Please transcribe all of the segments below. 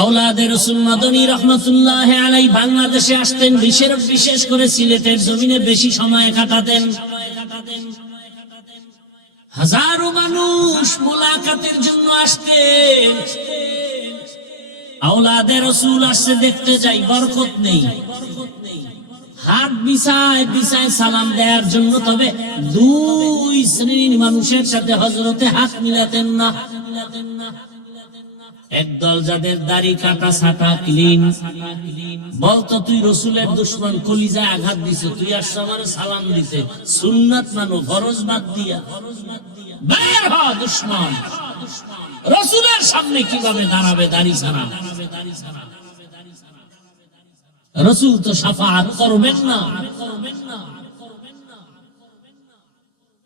আওলাদে রাসূল মাদানী রাহমাতুল্লাহি আলাইহি বাংলাদেশে আসতেন, বিশেষ করে সিলেটের জমিনে বেশি সময় কাটাতেন। হাজারো মানুষ মুলাকাতের জন্য আসতেন। আওলাদে রাসূল আসছে, দেখতে যাই, বরকত নেই। হাত বিছায় সালাম দেওয়ার জন্য, তবে দুই শ্রেণীর মানুষের সাথে হযরতে হাত মিলাতেন না। একদল যাদের দাড়ি কাটা ছাটা ক্লিন, বলতো তুই রসুলের দুশমন, কলিজায় আঘাত দিছে, তুই আসছ আমার সালাম দিতে, সুন্নাত মানো, ফরজ বাদ দিয়া বের হ দুশমন। রসুলের সামনে কিভাবে দাঁড়াবে দাড়ি ছাড়া? রসুল তো শাফাআত করবেন না।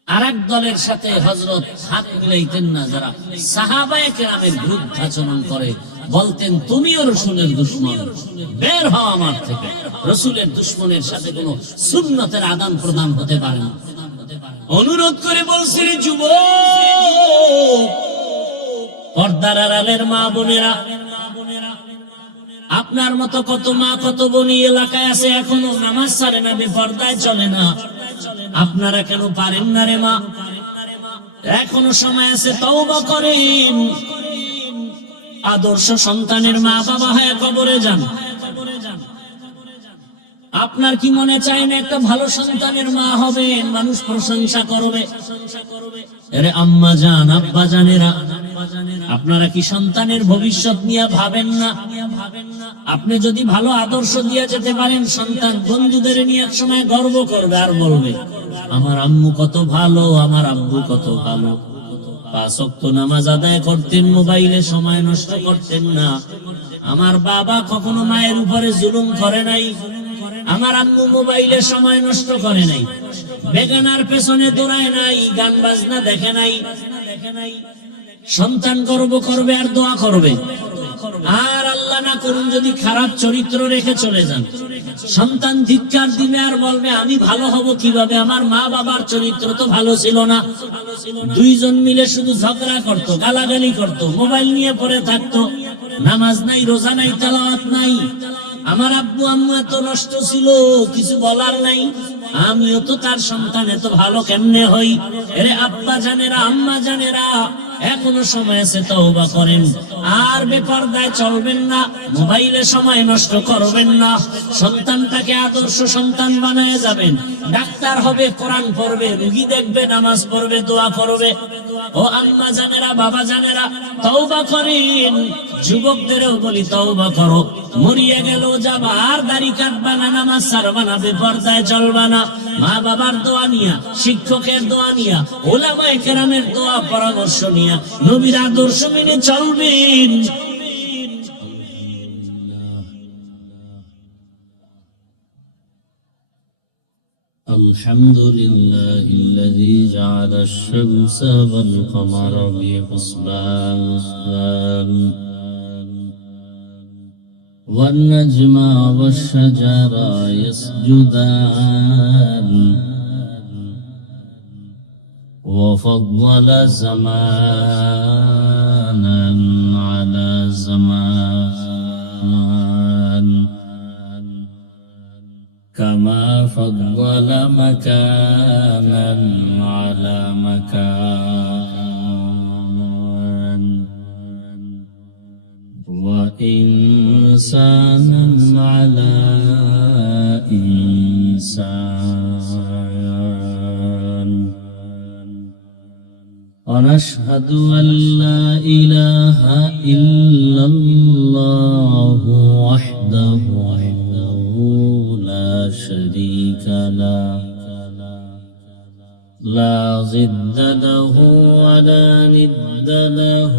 আরেক দলের সাথে হযরত হাত মিলাইতেন না, যারা সাহাবায়ে কেরামের বিরুদ্ধাচরণ করে, বলতেন তুমিও রসুলের দুশমন, বের হও আমার থেকে। রসুলের দুশমনের সাথে কোনো সুন্নতের আদান প্রদান হতে পারে না। অনুরোধ করে বলছি, যুবক, পর্দার আড়ালের মা বোনেরা, আপনার মতো কত মা কত বোন এলাকায় আছে, এখনো নামাজ ছাড়ে না, বেপর্দায় চলে না। আপনারা কেন পারেন না রে মা? এখনো সময় আছে, তওবা করেন। আদর্শ সন্তানের মা বাবা হয়ে কবরে যান। আপনার কি মনে চায় না একটা ভালো সন্তানের মা হবেন, মানুষ প্রশংসা করবে? আরে আম্মা জান, আব্বা জানেরা, আপনারা কি সন্তানের ভবিষ্যৎ নিয়ে ভাবেন না? আপনি যদি ভালো আদর্শ দিয়ে যেতে পারেন, সন্তান বন্ধুদের নিয়ে এক সময় গর্ব করবে আর বলবে আমার আম্মু কত ভালো, আমার আব্বু কত ভালো। 5 ওয়াক্ত নামাজ আদায় করতেন, মোবাইলে সময় নষ্ট করতেন না। আমার বাবা কখনো মায়ের উপরে জুলুম করে নাই, আমার আম্মু মোবাইলে সময় নষ্ট করে নাই, বেগানার পেছনে দৌড়ায় নাই, গান বাজনা দেখে নাই। সন্তান গর্ব করবে আর দোয়া করবে। আর আল্লাহ না করুন যদি খারাপ চরিত্র রেখে চলে যান, সন্তান ধিক্কার দিবে আর বলবে আমি ভালো হব কিভাবে, আমার মা বাবার চরিত্র তো ভালো ছিল না। দুইজন মিলে শুধু ঝগড়া করতো, গালাগালি করতো, মোবাইল নিয়ে পড়ে থাকতো, নামাজ নাই, রোজা নাই, তেলাওয়াত নাই। আমার আব্বু আম্মু এত নষ্ট ছিল, কিছু বলার নাই। আমিও তো তার সন্তান, এত ভালো কেমনে হই? আরে আব্বা জানেরা, আম্মা জানেরা, এখনো সময় আছে, তওবা করেন। আর বেপরদায় চলবেন না, মোবাইলে সময় নষ্ট করবেন না। সন্তানটাকে আদর্শ সন্তান বানায় যাবেন। ডাক্তার হবে, কোরআন পড়বে, রোগী দেখবে, নামাজ পড়বে, দোয়া করবে। ও আম্মা জানেরা, বাবা জানেরা, তওবা করেন। যুবকদেরও বলি তওবা করো। মরিয়া গেল যাবা, আর দাড়ি কাটবা না, নামাজ ছাড়বা না, বেপরদায় চলবা না। মা বাবার দোয়া নিয়া, শিক্ষকের দোয়া নিয়া, উলামায়ে কেরামের দোয়া পরামর্শ নিয়া নবীর আদর্শ মেনে চলবেন। আলহামদুলিল্লাহিল্লাযী জাআলাশ শামসা ওয়াল কমারা বিহুসবান والنجم والشجر يسجدان وفضل زمانا على زمان كما فضل مكانا على مكان وإنسانا على إنسان ونشهد أن لا إله إلا الله وحده لا شريك له لا ضد له ولا ند له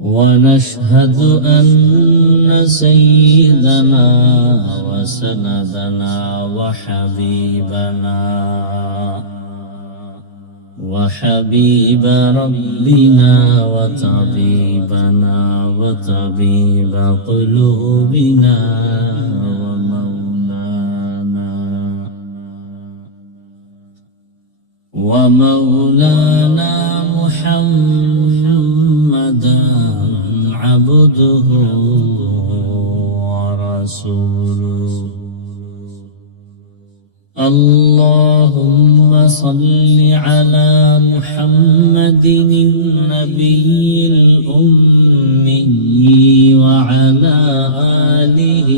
ونشهد أن سيدنا وسندنا وحبيب ربنا وطبيبنا وطبيب قلوبنا ومولانا ومولانا محمدا عبده ورسوله اللهم صل على محمد النبي الأمي وعلى آله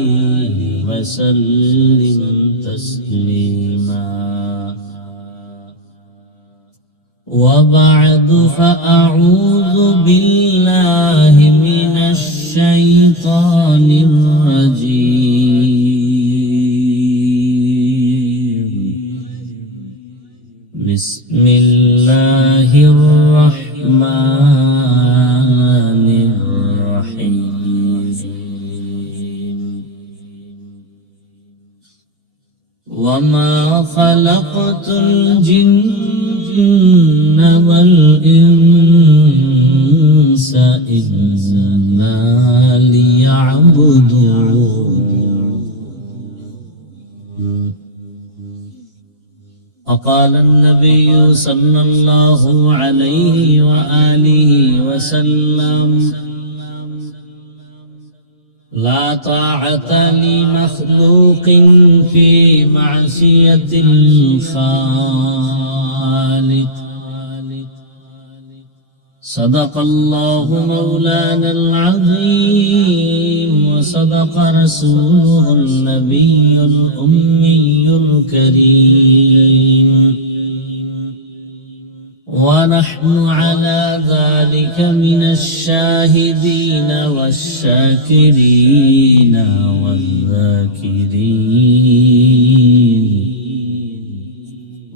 وسلم تسليما وبعد فأعوذ بالله من الشيطان الرجيم بسم الله الرحمن الرحيم وما خلقت الجن والإنس إلا ليعبدون وقال النبي صلى الله عليه وآله وسلم لا طاعة لمخلوق في معصية الخالق صدق الله مولانا العظيم وصدق رسوله النبي الأمي الكريم ونحن على ذلك من الشاهدين والشاكرين والذاكرين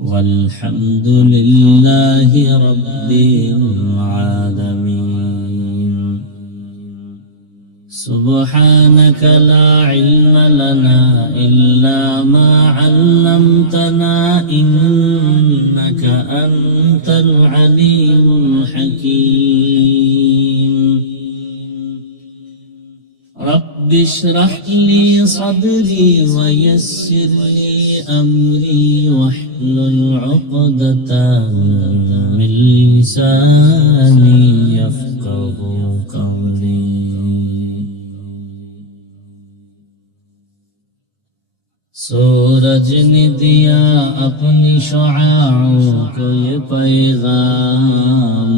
والحمد لله رب العالمين سبحانك لا علم لنا إلا ما علمتنا إنك أنت العليم الحكيم رب اشرح لي صدري ويسر لي أمري واحلل عقدة من لساني يفقه قولي सूरज ने दिया अपनी शुआओं को ये पैगाम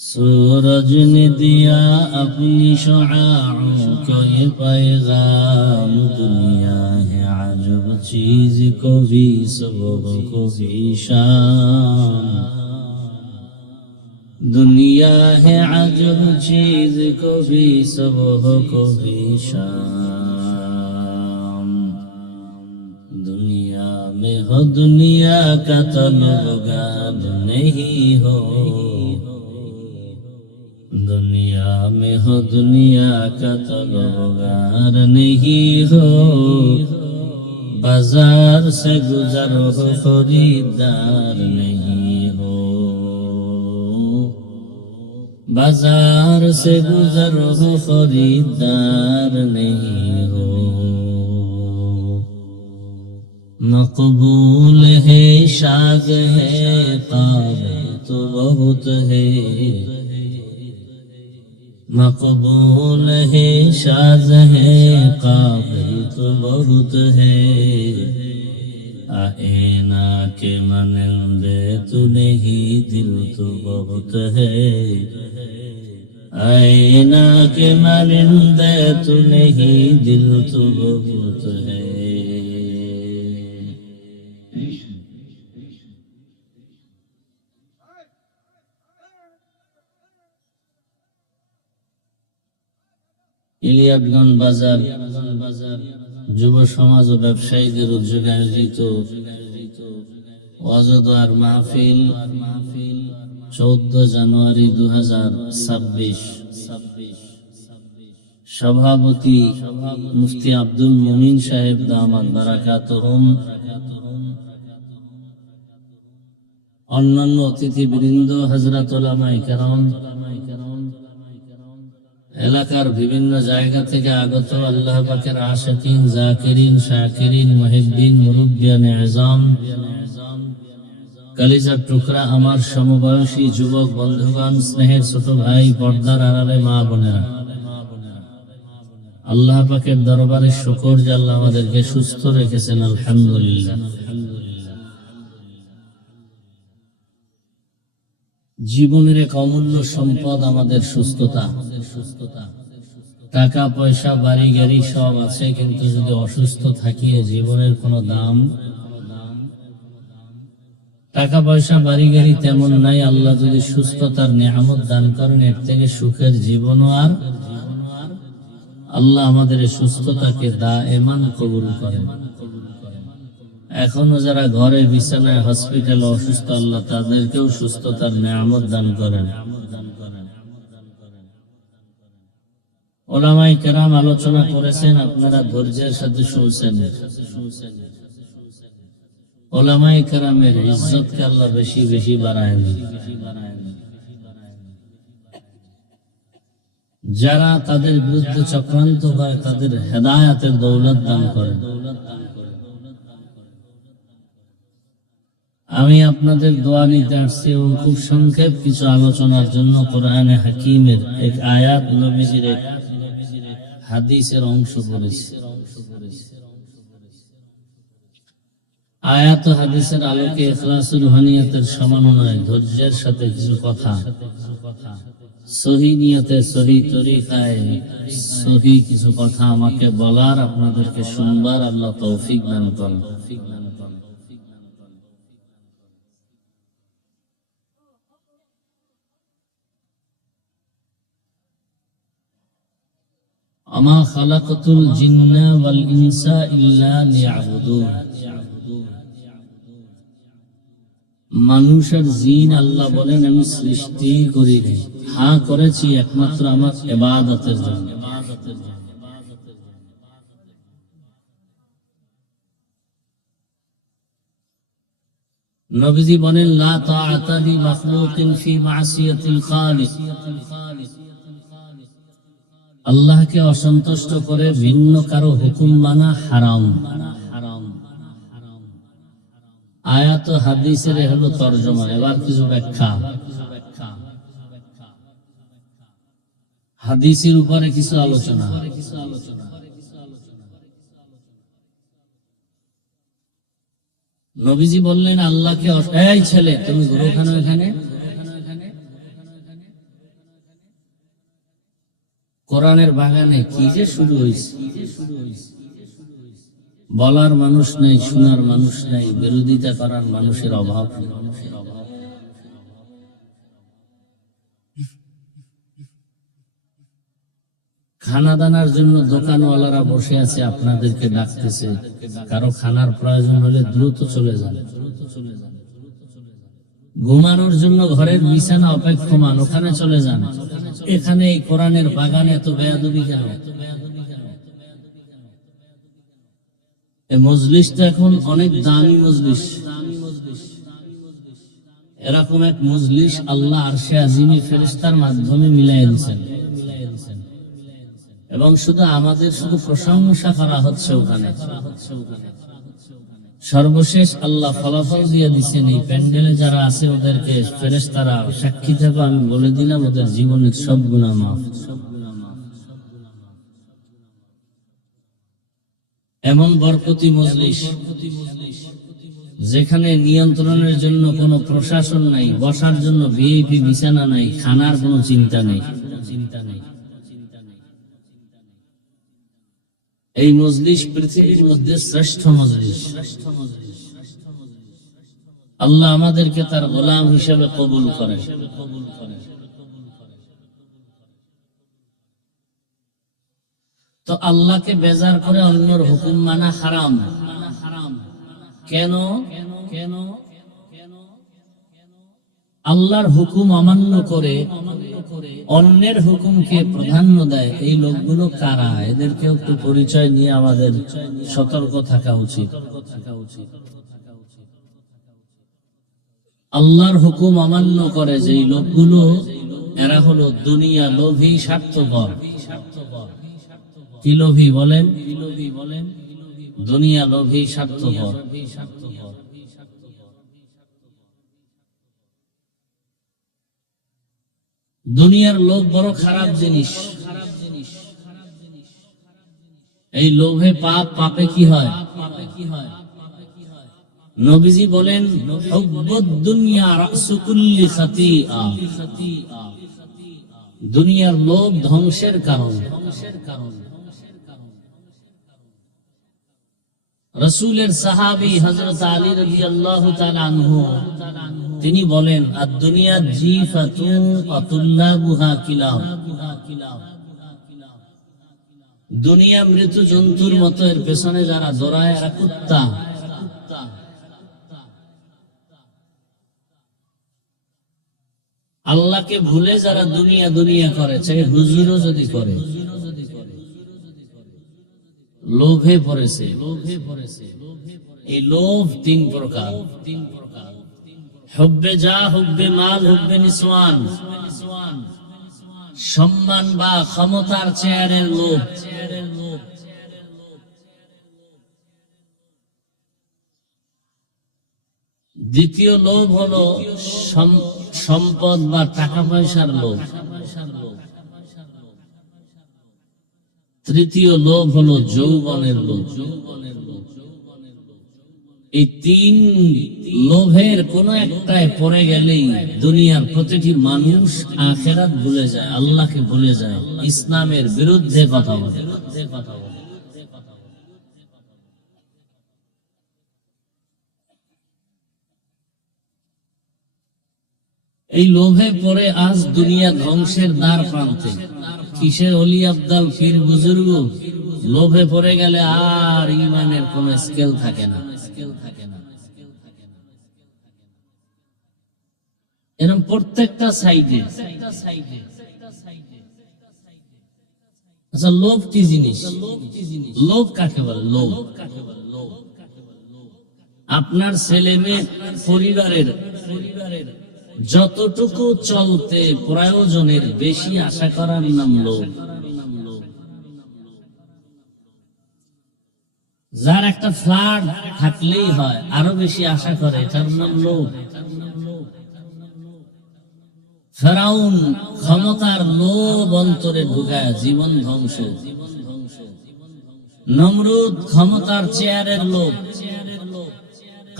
सूरज ने दिया अपनी शुआओं को ये पैगाम दुनिया है अजब चीज को भी सुबह को भी शाम दुनिया है अजब चीज को भी सुबह को भी शाम दुनिया में हो दुनिया का तलबगार नहीं हो दुनिया में हो दुनिया का तलबगार नहीं हो बाजार से गुजर हो खरीदार नहीं हो बाजार से गुजर हो खरीदार नहीं हो मकबूल है शाद है काबिल तो बहुत है मकबूल है शाद है काबिल तो बहुत है आईना के मनंदे तू नहीं दिल तो बहुत है आईना के मनंदे तू नहीं दिल तो बहुत है ইলিয়াটগঞ্জ বাজার যুব সমাজ ও ব্যবসায়ীদের উদ্যোগে আয়োজিত ওয়াজ ও দোয়ার মাহফিল 14 জানুয়ারি 2026 সভাপতি মুফতি আব্দুল মুমিন সাহেব দামাত বারাকাতুহুম অন্যান্য অতিথিবৃন্দ হযরত উলামায়ে কেরাম এলাকার বিভিন্ন জায়গা থেকে আগত আল্লাহ পাকের আশিকিন, জাকিরিন, শাকিরিন, মুহিব্বিন, মুরব্বিয়ানে আযম, কলিজার টুকরা আমার সমবয়সী যুবক বন্ধুগণ, স্নেহের ছোট ভাই, পর্দার আড়ালে মা বোনেরা, আল্লাহ পাকের দরবারে শুকর যে আল্লাহ আমাদেরকে সুস্থ রেখেছেন, আলহামদুলিল্লাহ। জীবনের এক অমূল্য সম্পদ আমাদের সুস্থতা। টাকা পয়সা বাড়ি গাড়ি সব আছে, কিন্তু যদি অসুস্থ থাকি জীবনের কোনো দাম। টাকা পয়সা বাড়ি গাড়ি তেমন নাই, আল্লাহ যদি সুস্থতার নিয়ামত দান করেন এর থেকে সুখের জীবনও আর। আল্লাহ আমাদের সুস্থতাকে দায়েমান কবুল করেন। এখনো যারা ঘরে বিছানায় হসপিটালে অসুস্থ, আল্লাহ তাদেরকেও সুস্থতার নিয়ামত দান করেন। ওলামায়ে কেরাম আলোচনা করেছেন, আপনারা ধৈর্যের সাথে শুনছেন। ওলামায়ে কেরামের ইজ্জতকে আল্লাহ বেশি বেশি বাড়ায় দেন। যারা তাদের বিরুদ্ধে চক্রান্ত হয় তাদের হেদায়েতের দৌলত দান করেন। আমি আপনাদের দোয়া নিতে আসছি এবং খুব সংক্ষেপ কিছু আলোচনার জন্য কোরআনে হাকিমের এক আয়াত, নবীজির এক হাদিসের অংশ পড়েছি। আয়াত ও হাদিসের আলোকে ইখলাসুল রুহানিয়াতের সমন্বয়ে ধৈর্যের সাথে কিছু কথা, সহি নিয়তে, সহি তরিকায়, সহি কিছু কথা আমাকে বলার, আপনাদেরকে শুনবার আল্লাহ তৌফিক দান করেন। আমা খালাকাতুল জিন্না ওয়াল ইনসা ইল্লা লিয়াবুদুন। মানুষের জিন আল্লাহ বলেন আমি সৃষ্টি করিনি, হ্যাঁ করেছি একমাত্র আমার ইবাদতের জন্য। নবীজি বলেন লা তাআতা লি মাখলুকিন ফি মাসিয়াতিল খালিক। আল্লাহকে অসন্তুষ্ট করে ভিন্ন কারো হুকুম মানা হারাম। আয়াত হাদিসের হলো তরজমা, এবার কিছু ব্যাখ্যা। হাদিসের উপরে কিছু আলোচনা। নবীজি বললেন আল্লাহকে, এই ছেলে তুমি ঘুরো কেন এখানে? কোরআনের বাগানে কি যে শুরু হয়েছে, বলার মানুষ নাই, শোনার মানুষ নাই, বিরোধিতা করার মানুষের অভাব। খানা দানার জন্য দোকানওয়ালারা বসে আছে, আপনাদেরকে ডাকতেছে, কারো খানার প্রয়োজন হলে দ্রুত চলে যান। ঘুমানোর জন্য ঘরের বিছানা অপেক্ষমান, ওখানে চলে যান। এখানে এই কোরআনের বাগানে এত বেয়াদবি কেন? এই মজলিসটা এখন অনেক দামি মজলিস। এরকম এক মজলিস আল্লাহ আরশে আজিমে ফেরেশতার মাধ্যমে মিলাই দিয়েছেন, এবং শুধু আমাদের শুধু প্রশংসা করা হচ্ছে ওখানে। সর্বশেষ আল্লাহ ফলাফল দিয়ে দিচ্ছেন, এই প্যান্ডেলে যারা আছে ওদেরকে ফেরেশতারা সাক্ষী থাকো, আমি বলে দিলাম ওদের জীবনের সব গুনাহ মাফ। এমন বরকতি মজলিস যেখানে নিয়ন্ত্রণের জন্য কোনো প্রশাসন নাই, বসার জন্য ভিআইপি বিছানা নাই, খানার কোনো চিন্তা নেই। এই মজলিস পৃথিবীর মধ্যে শ্রেষ্ঠ মজলিস। আল্লাহ আমাদেরকে তার গোলাম হিসেবে কবুল করেন। তো আল্লাহকে বেজার করে অন্যের হুকুম মানা হারাম। কেন? আল্লাহর হুকুম অমান্য করে অন্যের হুকুমকে প্রাধান্য দেয়, এই লোকগুলো কারা? এদেরকে একটু পরিচয় নিয়ে আমাদের সতর্ক থাকা উচিত। আল্লাহর হুকুম অমান্য করে যেই লোকগুলো, এরা হলো দুনিয়া লোভী, স্বার্থপর। কি লোভী বলেন? দুনিয়া লোভী, স্বার্থপর। দুনিয়ার লোভ বড় খারাপ জিনিস। এই লোভে পাপ, পাপে কি হয়? নবীজি বলেন, হুব্বুদ দুনিয়া রাসু কুল্লি খাতিআ। দুনিয়ার লোভ ধ্বংসের কারণ। রাসূলের সাহাবী হযরত আলী রাদিয়াল্লাহু তাআলা আনহু তিনি বলেন, আদ-দুনিয়া জিফাতুন ওয়া তুল্লাবুহা কিলাব। দুনিয়া মৃত জন্তুর মতো, এর পেছনে যারা দৌড়ায় এরা কুত্তা। আল্লাহকে ভুলে যারা দুনিয়া দুনিয়া করে, চাই হুজুরও যদি করে, লোভে পড়েছে। এই লোভ তিন প্রকার: হুব্বে যা, হুব্বে মাল, হুব্বে নিসওয়ান। সম্মান বা ক্ষমতার চেয়ারের লোভ। দ্বিতীয় লোভ হলো সম্পদ বা টাকা পয়সার লোভ। তৃতীয় লোভ হলো যৌবনের লোভ। এই তিন লোভের কোন একটায় পড়ে গেলেই দুনিয়ার প্রতিটি মানুষ আখিরাত ভুলে যায়, আল্লাহকে ভুলে যায়, ইসলামের বিরুদ্ধে কথা বলে। এই লোভে পড়ে আজ দুনিয়া ধ্বংসের দ্বার প্রান্তে। কিসের অলি আব্দাল পীর বুজুর্গ? লোভে পড়ে গেলে আর ঈমানের কোন স্কেল থাকে না। এরকম প্রত্যেকটা সাইডে। আচ্ছা, লোভ কি জিনিস? লোভ কাকে বলে? লোভ আপনার ছেলে মেয়ে পরিবারের যতটুকু চলতে প্রয়োজনের বেশি আশা করার নাম লোভ। যার একটা ফ্ল্যাট থাকলেই হয়, আরো বেশি আশা করে, এটার নাম লোভ। ফেরাউন ক্ষমতার লোভ অন্তরে ঢুকায় জীবন ধ্বংস। নমরুদ যৌবনের চেয়ারের লোভ।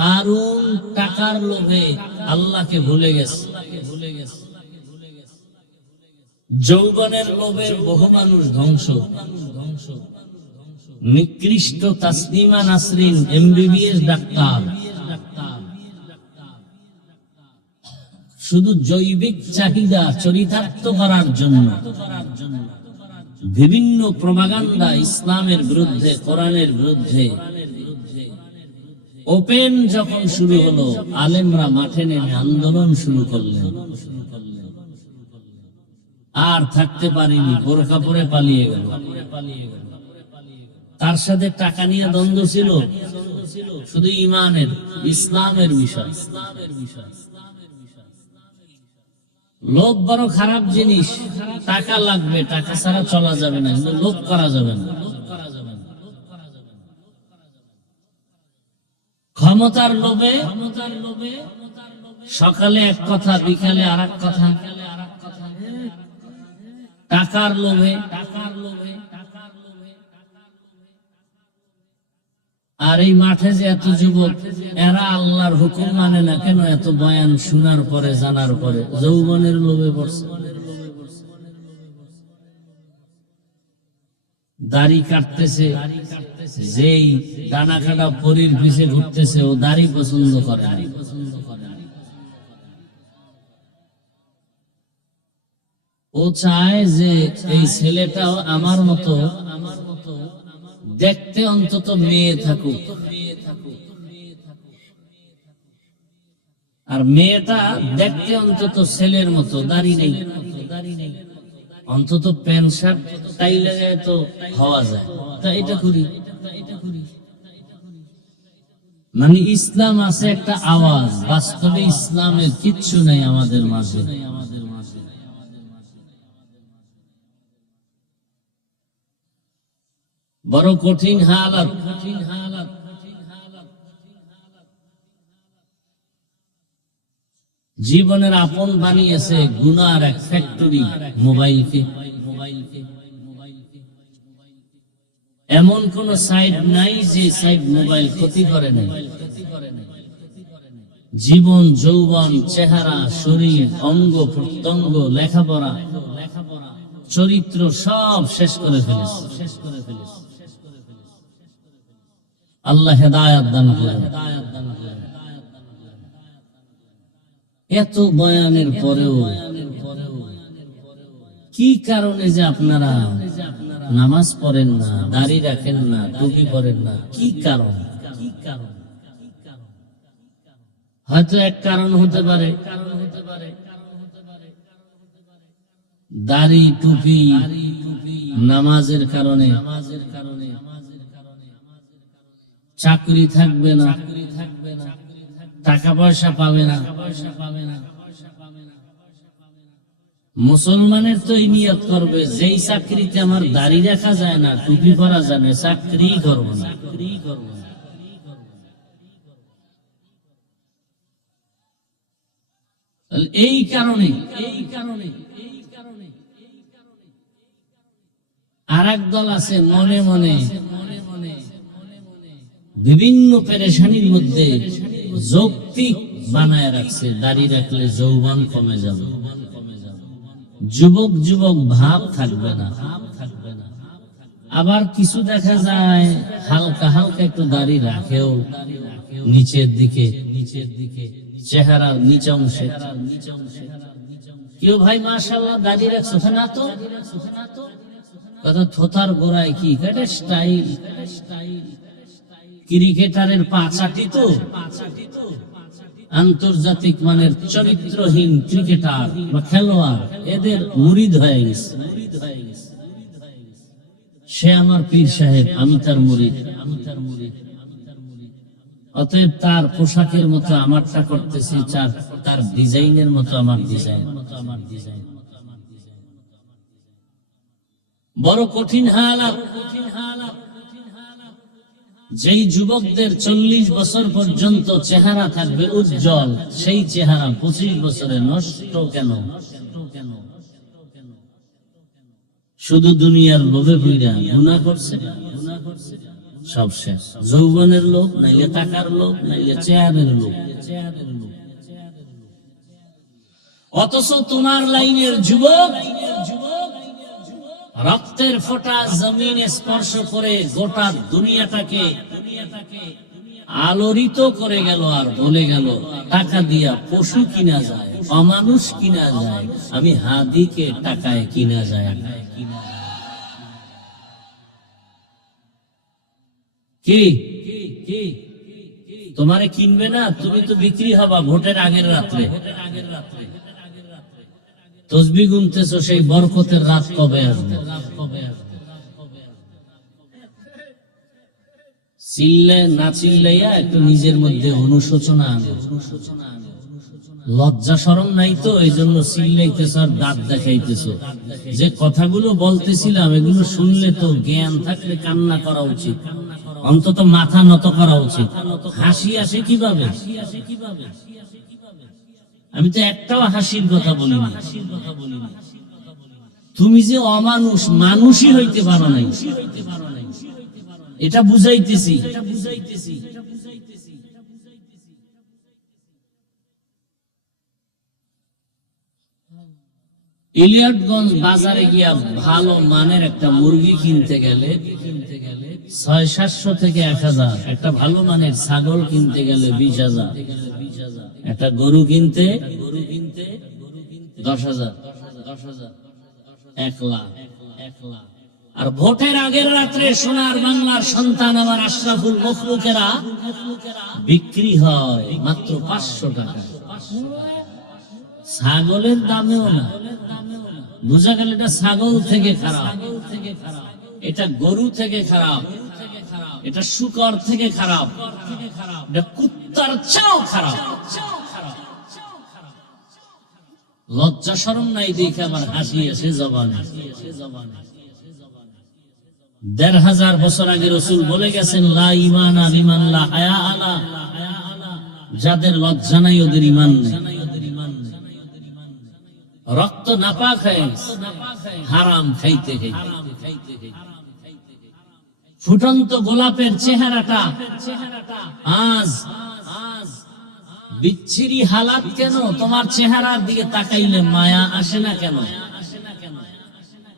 কারুন টাকার লোভে আল্লাহকে ভুলে গেছে। যৌবনের লোভে বহু মানুষ ধ্বংস। নিকৃষ্ট তাসলিমা নাসরিন এমবিবিএস ডাক্তার, শুধু জৈবিক চাহিদা চরিতার্থ করার জন্য বিভিন্ন প্রপাগান্ডা ইসলামের বিরুদ্ধে, কোরআনের বিরুদ্ধে ওপেন যখন শুরু হলো, আলেমরা মাঠে নেমে আন্দোলন শুরু করলেন। আর থাকতে পারিনি, বোরকা পরে পালিয়ে গেল। তার সাথে টাকা নিয়ে দ্বন্দ্ব ছিল, শুধু ইমানের, ইসলামের বিষয়। লোভ বড় খারাপ জিনিস। টাকা লাগবে, টাকা ছাড়া চলা যাবে না, কিন্তু লোভ করা যাবে না। ক্ষমতার লোভে সকালে এক কথা, বিকালে আর এক কথা। টাকার লোভে আর এই মাঠে যে এত যুবক, এরা আল্লাহর হুকুম মানে না কেন? এত বয়ান শোনার পরে, জানার পরে যৌবনের লোভে পড়ছে। দাড়ি কাটতেছে, যেই ডানা কাটা পরীর পিছে ঘুরতেছে, ও দাড়ি পছন্দ করে না। ও চায় যে এই ছেলেটাও আমার মতো দেখতে অন্তত মেয়ে থাকুক, আর মেয়েটা দেখতে অন্তত ছেলের মতো, দাড়ি নেই, অন্তত প্যান্ট শার্ট টাইলে যায় তো হওয়া যায়। তা এটা করি, মানে ইসলাম আছে একটা আওয়াজ, বাস্তবে ইসলামের কিচ্ছু নেই আমাদের মাঝে। বড় কঠিন হালাত। জীবনের আপন বানিয়েছে গুনার এক ফ্যাক্টরি মোবাইলকে। এমন কোন সাইড নাই যে সাইড মোবাইল ক্ষতি করে নাই। জীবন, যৌবন, চেহারা, শরীর, অঙ্গ প্রত্যঙ্গ, লেখাপড়া, চরিত্র সব শেষ করে ফেলেছে। আল্লাহ হেদায়েত দান করেন। এত বয়ানের পরেও কি কারণে যে আপনারা নামাজ পড়েন না, দাড়ি রাখেন না, টুপি পরেন না, কি কারণ? হয়তো এক কারণ হতে পারে দাড়ি টুপি নামাজের কারণে চাকরি থাকবে না, টাকা পয়সা পাবে না। মুসলমানের তো এই নিয়ত করবে, যেই চাকরিতে আমার দাড়ি রাখা যায় না, টুপি পরা যায় না, চাকরি করবো না। এই কারণে আর এক দল আছে মনে মনে বিভিন্ন পেরেশানির মধ্যে যৌক্তিক বানায় রাখছে, দাড়ি রাখলে যৌবন কমে যাবে, যুবক যুবক ভাব থাকবে না। আবার কিছু দেখা যায় হালকা হালকা একটু দাড়ি রাখেও নিচের দিকে চেহারার নিচ অংশে। কেউ ভাই মাশাআল্লাহ দাড়ি রাখছো না তো, কত থোতার গোড়ায় কি কেটে স্টাইল। ক্রিকেটারের পাঁচাটি তো আন্তর্জাতিক মানের চরিত্রহীন ক্রিকেটার বা খেলোয়াড়, এদের মুরিদ হয়ে গেছে। সে আমার পীর সাহেব, আমি তার মুরিদ। অতএব তার পোশাকের মতো আমারটা করতেছি, তার ডিজাইনের মতো আমার ডিজাইন। বড় কঠিন হালাত। যেই যুবকদের 40 বছর পর্যন্ত চেহারা থাকবে উজ্জ্বল, সেই চেহারা 25 বছরে নষ্ট কেন? শুধু দুনিয়ার লোভে পইরা গুনাহ করছে, সব শেষ। যৌবনের লোভ, নাইলে টাকার লোভ, নাইলে চেহারের লোভ। অথচ তোমার লাইনের যুবক রক্তের ফোঁটা জমিনে স্পর্শ করে গোটা দুনিয়াটাকে আলোড়িত করে গেল, আর বলে গেল টাকা দিয়া পশু কিনা যায়, অমানুষ কিনা যায়, আমি হাদিকে টাকায় কিনা যায়। কি তোমারে কিনবে না? তুমি তো বিক্রি হবা ভোটের আগের রাত্রে। তসবি গুনতেছো, সেই বরকতের রাত কবে আসবে? চিল্লে না চিল্লাইয়া একটু নিজের মধ্যে অনুশোচনা, লজ্জা শরম নাই তো, এই জন্য চিল্লাইতেছো আর দাঁত দেখাইতেছো। যে কথাগুলো বলতেছিলাম এগুলো শুনলে তো জ্ঞান থাকলে কান্না করা উচিত, অন্তত মাথা নত করা উচিত। হাসি আসে কিভাবে? আমি তো একটাও হাসির কথা বলিনি। তুমি যে অমানুষ, মানুষই হইতে পারো নাই, এটা বুঝাইতেছি। ইলিয়াটগঞ্জ বাজারে গিয়া ভালো মানের একটা মুরগি কিনতে গেলে 600-700 থেকে 1000, একটা ভালো মানের ছাগল কিনতে গেলে 20,000, একটা গরু কিনতে 10,000, 1 লাখ। আর ভোটের আগের রাত্রে সোনার বাংলার সন্তান আমার আশরাফুল মখলুকেরা বিক্রি হয় মাত্র 500 টাকা। ছাগলের দামেও না। বোঝা গেল এটা ছাগল থেকে খারাপ, এটা গরু থেকে খারাপ, এটা শুকর থেকে খারাপ, এটা কুত্তার চেয়েও খারাপ। লজ্জা শরম নাই দেখে আমার হাসি আসে জবানে। 1500 বছর আগে রাসূল বলে গেছেন, লা ঈমানা লিমান লা হায়া আলা, যাদের লজ্জা নাই ওদের ঈমান নেই। রক্ত নাপাক হয় হারাম খাইতে খাইতে। ফুটন্ত গোলাপের চেহারাটা আজ বিচ্ছিরি হালাত কেন? তোমার চেহারার দিকে তাকাইলে মায়া আসে না কেন?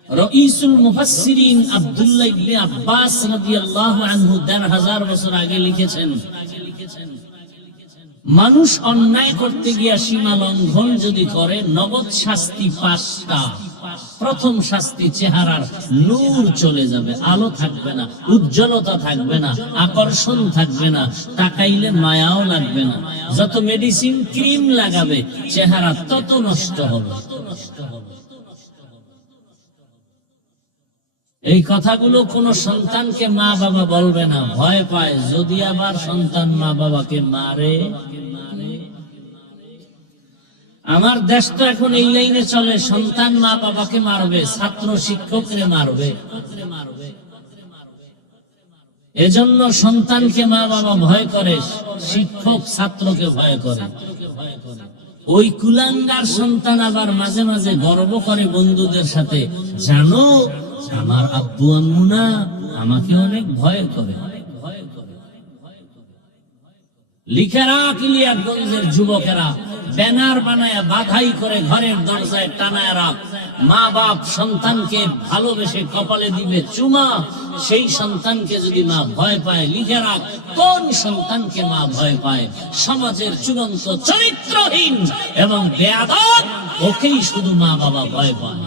রাইসুল মুফাসসিরিন আব্দুল্লাহ ইবনে আব্বাস রাদিয়াল্লাহু আনহু 1500 বছর আগে লিখেছেন, মানুষ অন্যায় করতে গিয়া সীমা লঙ্ঘন যদি করে, নগদ শাস্তি 5টা। প্রথম শাস্তি, চেহারার নূর চলে যাবে, আলো থাকবে না, উজ্জ্বলতা থাকবে না, আকর্ষণ থাকবে না, তাকাইলে মায়াও লাগবে না। যত মেডিসিন ক্রিম লাগাবে চেহারা তত নষ্ট হবে। এই কথাগুলো কোন সন্তানকে মা বাবা বলবে না, ভয় পায় যদি আবার সন্তান মা বাবাকে মারে। আমার দেশ তো এখন এই লাইনে চলে, সন্তান মা বাবাকে মারবে, ছাত্র শিক্ষকরে মারবে। এজন্য সন্তানকে মা বাবা ভয় করে, শিক্ষক ছাত্রকে ভয় করে। ওই কুলাঙ্গার সন্তান আবার মাঝে মাঝে গর্ব করে বন্ধুদের সাথে, জানো আমার আব্বু আম্মু না আমাকে অনেক ভয় করে। লিখে রাখ, ইলিয়াসগঞ্জের যুবকেরা ব্যানার বানায় বাধাই করে ঘরের দরজায় টানায় রাখ, মা বাপ সন্তানকে ভালোবেসে কপালে দিবে চুমা, সেই সন্তানকে যদি মা ভয় পায়, লিখে রাখ কোন সন্তানকে মা ভয় পায়? সমাজের চূড়ান্ত চরিত্রহীন এবং বেয়াদব ওকেই শুধু মা বাবা ভয় পায়।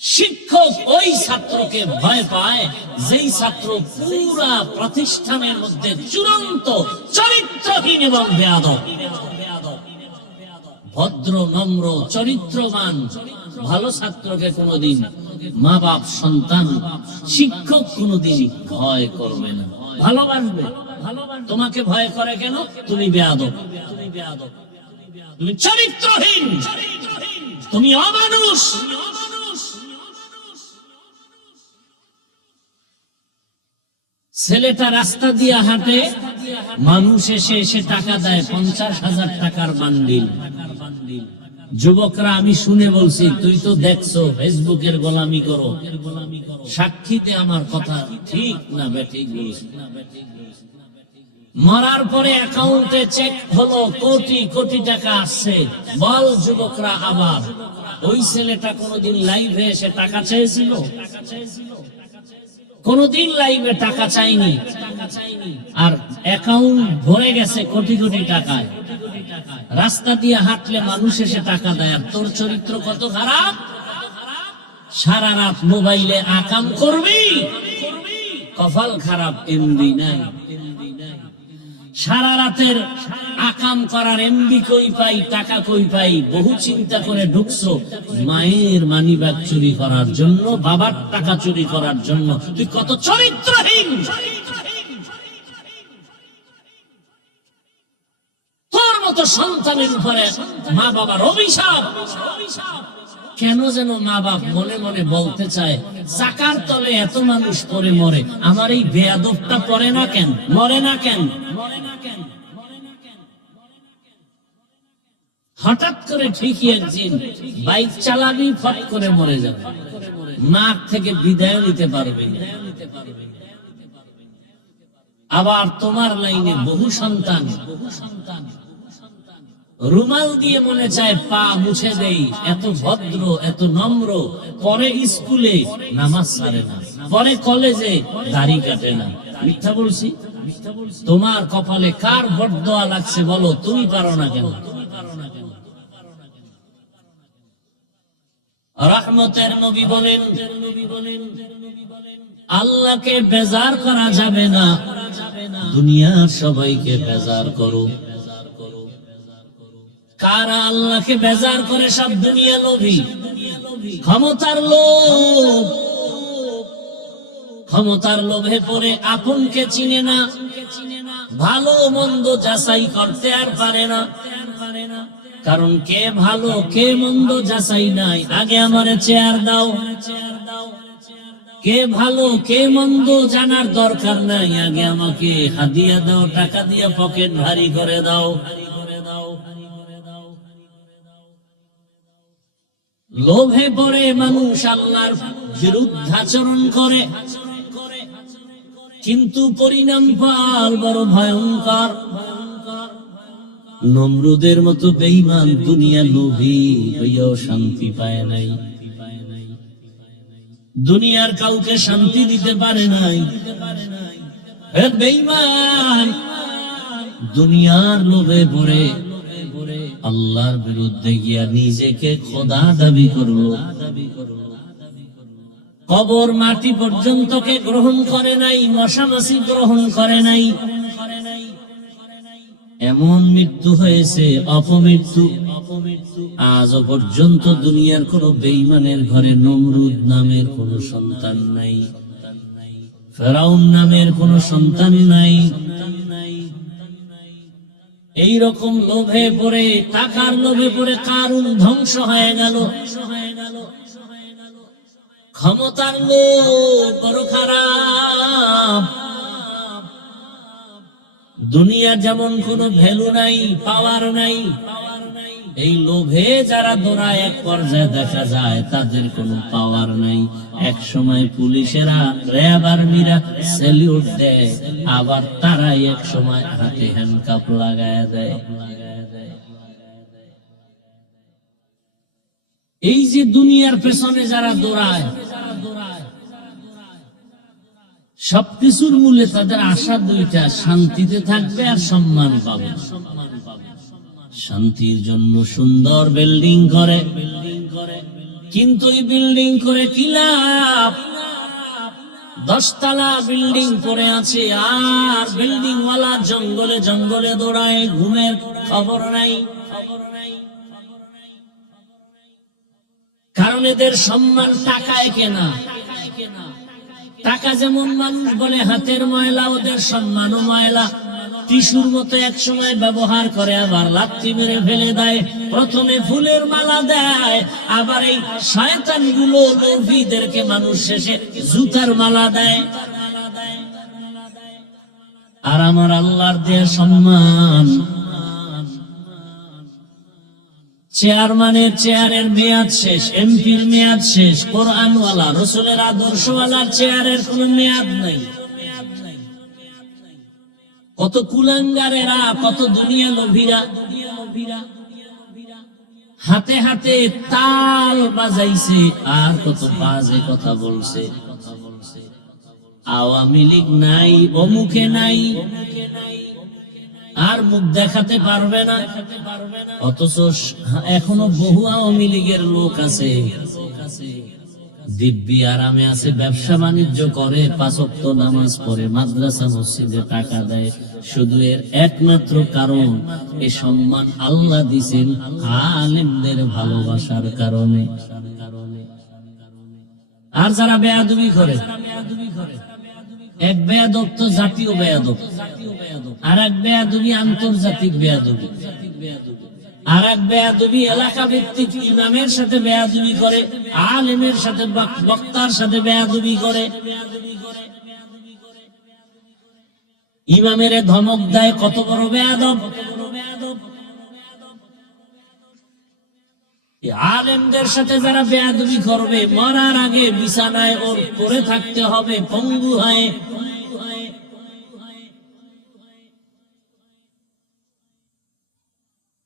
শিক্ষক ওই ছাত্রকে ভয় পায় যেই ছাত্র পুরা প্রতিষ্ঠানের মধ্যে চূড়ান্ত চরিত্রহীন এবং বেয়াদব। ভদ্র নম্র চরিত্রবান ভালো ছাত্রকে কোনদিন মা বাপ সন্তান শিক্ষক কোনদিন ভয় করবে না, ভালোবাসবে। তোমাকে ভয় করে কেন? তুমি বেয়াদব, তুমি চরিত্রহীন, তুমি অমানুষ। ছেলেটা রাস্তা দিয়ে হাঁটে, মানুষ এসে এসে টাকা দেয়, 50,000 টাকার বান্ডিল। যুবকরা আমি শুনে বলছি, তুই তো দেখছো ফেসবুকের গোলামি করো, সাক্ষীতে আমার কথা ঠিক না বেঠিক বলছি। মরার পরে অ্যাকাউন্টে চেক হলো, কোটি কোটি টাকা আসছে। বল যুবকরা, আবার ওই ছেলেটা কোনদিন লাইভে এসে টাকা চেয়েছিল? কোনদিন লাইভে টাকা চাইনি, আর অ্যাকাউন্ট ভরে গেছে কোটি কোটি টাকায়। রাস্তা দিয়ে হাঁটলে মানুষ এসে টাকা দেয়, আর তোর চরিত্র কত খারাপ। সারা রাত মোবাইলে আকাম করবি, কপাল খারাপ, এমবি নাই। সারা রাতের আকাম করার এমবি কই পাই, টাকা কই পাই, বহু চিন্তা করে ঢুকছো মায়ের মানিব্যাগ চুরি করার জন্য, বাবার টাকা চুরি করার জন্য। তুই কত চরিত্রহীন। তোর মতো সন্তানের উপরে মা বাবার অভিশাপ। কেন যেন মা বাপ মনে মনে বলতে চায়, চাকার তলে এত মানুষ পরে মরে, আমার এই বেয়াদবটা পড়ে না কেন, মরে না কেন? হঠাৎ করে ঠিকই একদিন বাইক চালাবি, ফট করে মরে যাবে, নাক থেকে বিদায় নিতে পারবে না। আবার তোমার লাইনে বহু সন্তান রুমাল দিয়ে মনে চায় পা মুছে দেই, এত ভদ্র এত নম্র, পরে স্কুলে নামাজ ছাড়ে না, পরে কলেজে দাড়ি কাটে না। মিথ্যা বলছি? তোমার কপালে কার বরদোয়া লাগছে বলো, তুমি পারো না কেন? রহমতের নবী বলেন, আল্লাহকে বেজার করা যাবে না, দুনিয়ার সবাইকে বেজার করো। কারা আল্লাহকে বেজার করে? সব দুনিয়া লোভী, ক্ষমতার লোভ। ক্ষমতার লোভে পড়ে আপনকে চিনে না, ভালো মন্দ যাচাই করতে আর পারে না। কারণ কে ভালো কে মন্দ যাচাই নাই, আগে আমারে চেয়ার দাও। কে ভালো কে মন্দ জানার দরকার নাই, আগে আমাকে হাদিয়া দাও, টাকা দিয়ে পকেট ভারী করে দাও। লোভে পড়ে মানুষ আল্লাহর বিরুদ্ধাচরণ করে, কিন্তু পরিণাম ফল বড় ভয়ঙ্কর। নমরুদের মতো বেঈমান দুনিয়া লোভী হইয়াও শান্তি পায় নাই, দুনিয়ার কাউকে শান্তি দিতে পারে নাই। বেঈমান দুনিয়ার লোভে পড়ে আল্লাহর বিরুদ্ধে গিয়া নিজেকে খোদা দাবি করলো। কবর মাটি পর্যন্ত কে গ্রহণ করে নাই, মশামাছি গ্রহণ করে নাই। এমন মৃত্যু হয়েছে অপমৃত্যু। আজও পর্যন্ত দুনিয়ার কোন বেঈমানের ঘরে নমরুদ নামের কোন সন্তান নাই, ফেরাউন নামের কোন সন্তান নাই। এই রকম লোভে পড়ে, টাকার লোভে পড়ে কারুন ধ্বংস হয়ে গেল। ক্ষমতার লোভ বড় খারাপ। দুনিয়া যেমন কোনো ভ্যালু নাই, পাওয়ার নাই, এই লোভে যারা দৌড়ায় এক পর্যায়ে দেখা যায় তাদের কোনো পাওয়ার নাই। এক সময় পুলিশেরা, র্যাব আর্মিরা স্যালিউট দেয়, আবার তারাই এক সময় হাতে হ্যান্ডকাপ লাগায় দেয়। এই যে দুনিয়ার পেছনে যারা দৌড়ায়, সবকিছুর মূলে তাদের আশা দুইটা, শান্তিতে থাকবে আর সম্মান পাবে। শান্তির জন্য সুন্দর বিল্ডিং করে, কিন্তু এই বিল্ডিং করে কি লাভ? 10 তলা বিল্ডিং পড়ে আছে, আর বিল্ডিং ওয়ালা জঙ্গলে জঙ্গলে দৌড়ায়, ঘুমের খবর নাই। কারণ এদের সম্মান টাকায় কেনা। টাকা যেমন মানুষ বলে হাতের ময়লা, ওদের সম্মানও ময়লা। টিস্যুর মতো এক সময় ব্যবহার করে, আবার লাথি মেরে ফেলে দেয়। প্রথমে ফুলের মালা দেয়, আবার এই শয়তানগুলো লোভীদেরকে মানুষ শেষে জুতার মালা দেয়। আর আমার আল্লাহর দেয়া সম্মান, চেয়ারম্যানের চেয়ারের মেয়াদ শেষ, এমপির মেয়াদ শেষ, কোরআনওয়ালা রসুলের আদর্শওয়ালার চেয়ারের কোন মেয়াদ নাই। কত কুলাঙ্গারেরা, কত দুনিয়া লোভীরা হাতে হাতে তাল বাজাইছে, আর কত বাজে কথা বলছে। আওয়ামী লীগ নাই, অমুকে নাই, আর মুখ দেখাতে পারবে না। অথচ এখনো বহু আওয়ামী লীগের লোক আছে, দিব্যি আরামে আছে, ব্যবসা বাণিজ্য করে, 5 ওয়াক্ত নামাজ পড়ে, মাদ্রাসা মসজিদে টাকা দেয়। শুধু এর একমাত্র কারণ, এই সম্মান আল্লাহ দিছেন আলেমদের ভালোবাসার কারণে। আর যারা বেয়াদবি করে, এক বেয়াদব তো জাতীয় বেয়াদব, আর এক বেয়াদবি আন্তর্জাতিক বেয়াদবি, আর এক বেয়াদবি এলাকা ভিত্তিক ইমামের সাথে বেয়াদবি করে, আলেমের সাথে বক্তার সাথে বেয়াদবি করে। ইমামের ধমক দেয়, কত বড় বেয়াদব। আলেমদের সাথে যারা বেয়াদবি করবে, মরার আগে বিছানায় ওর পড়ে থাকতে হবে পঙ্গু হয়ে।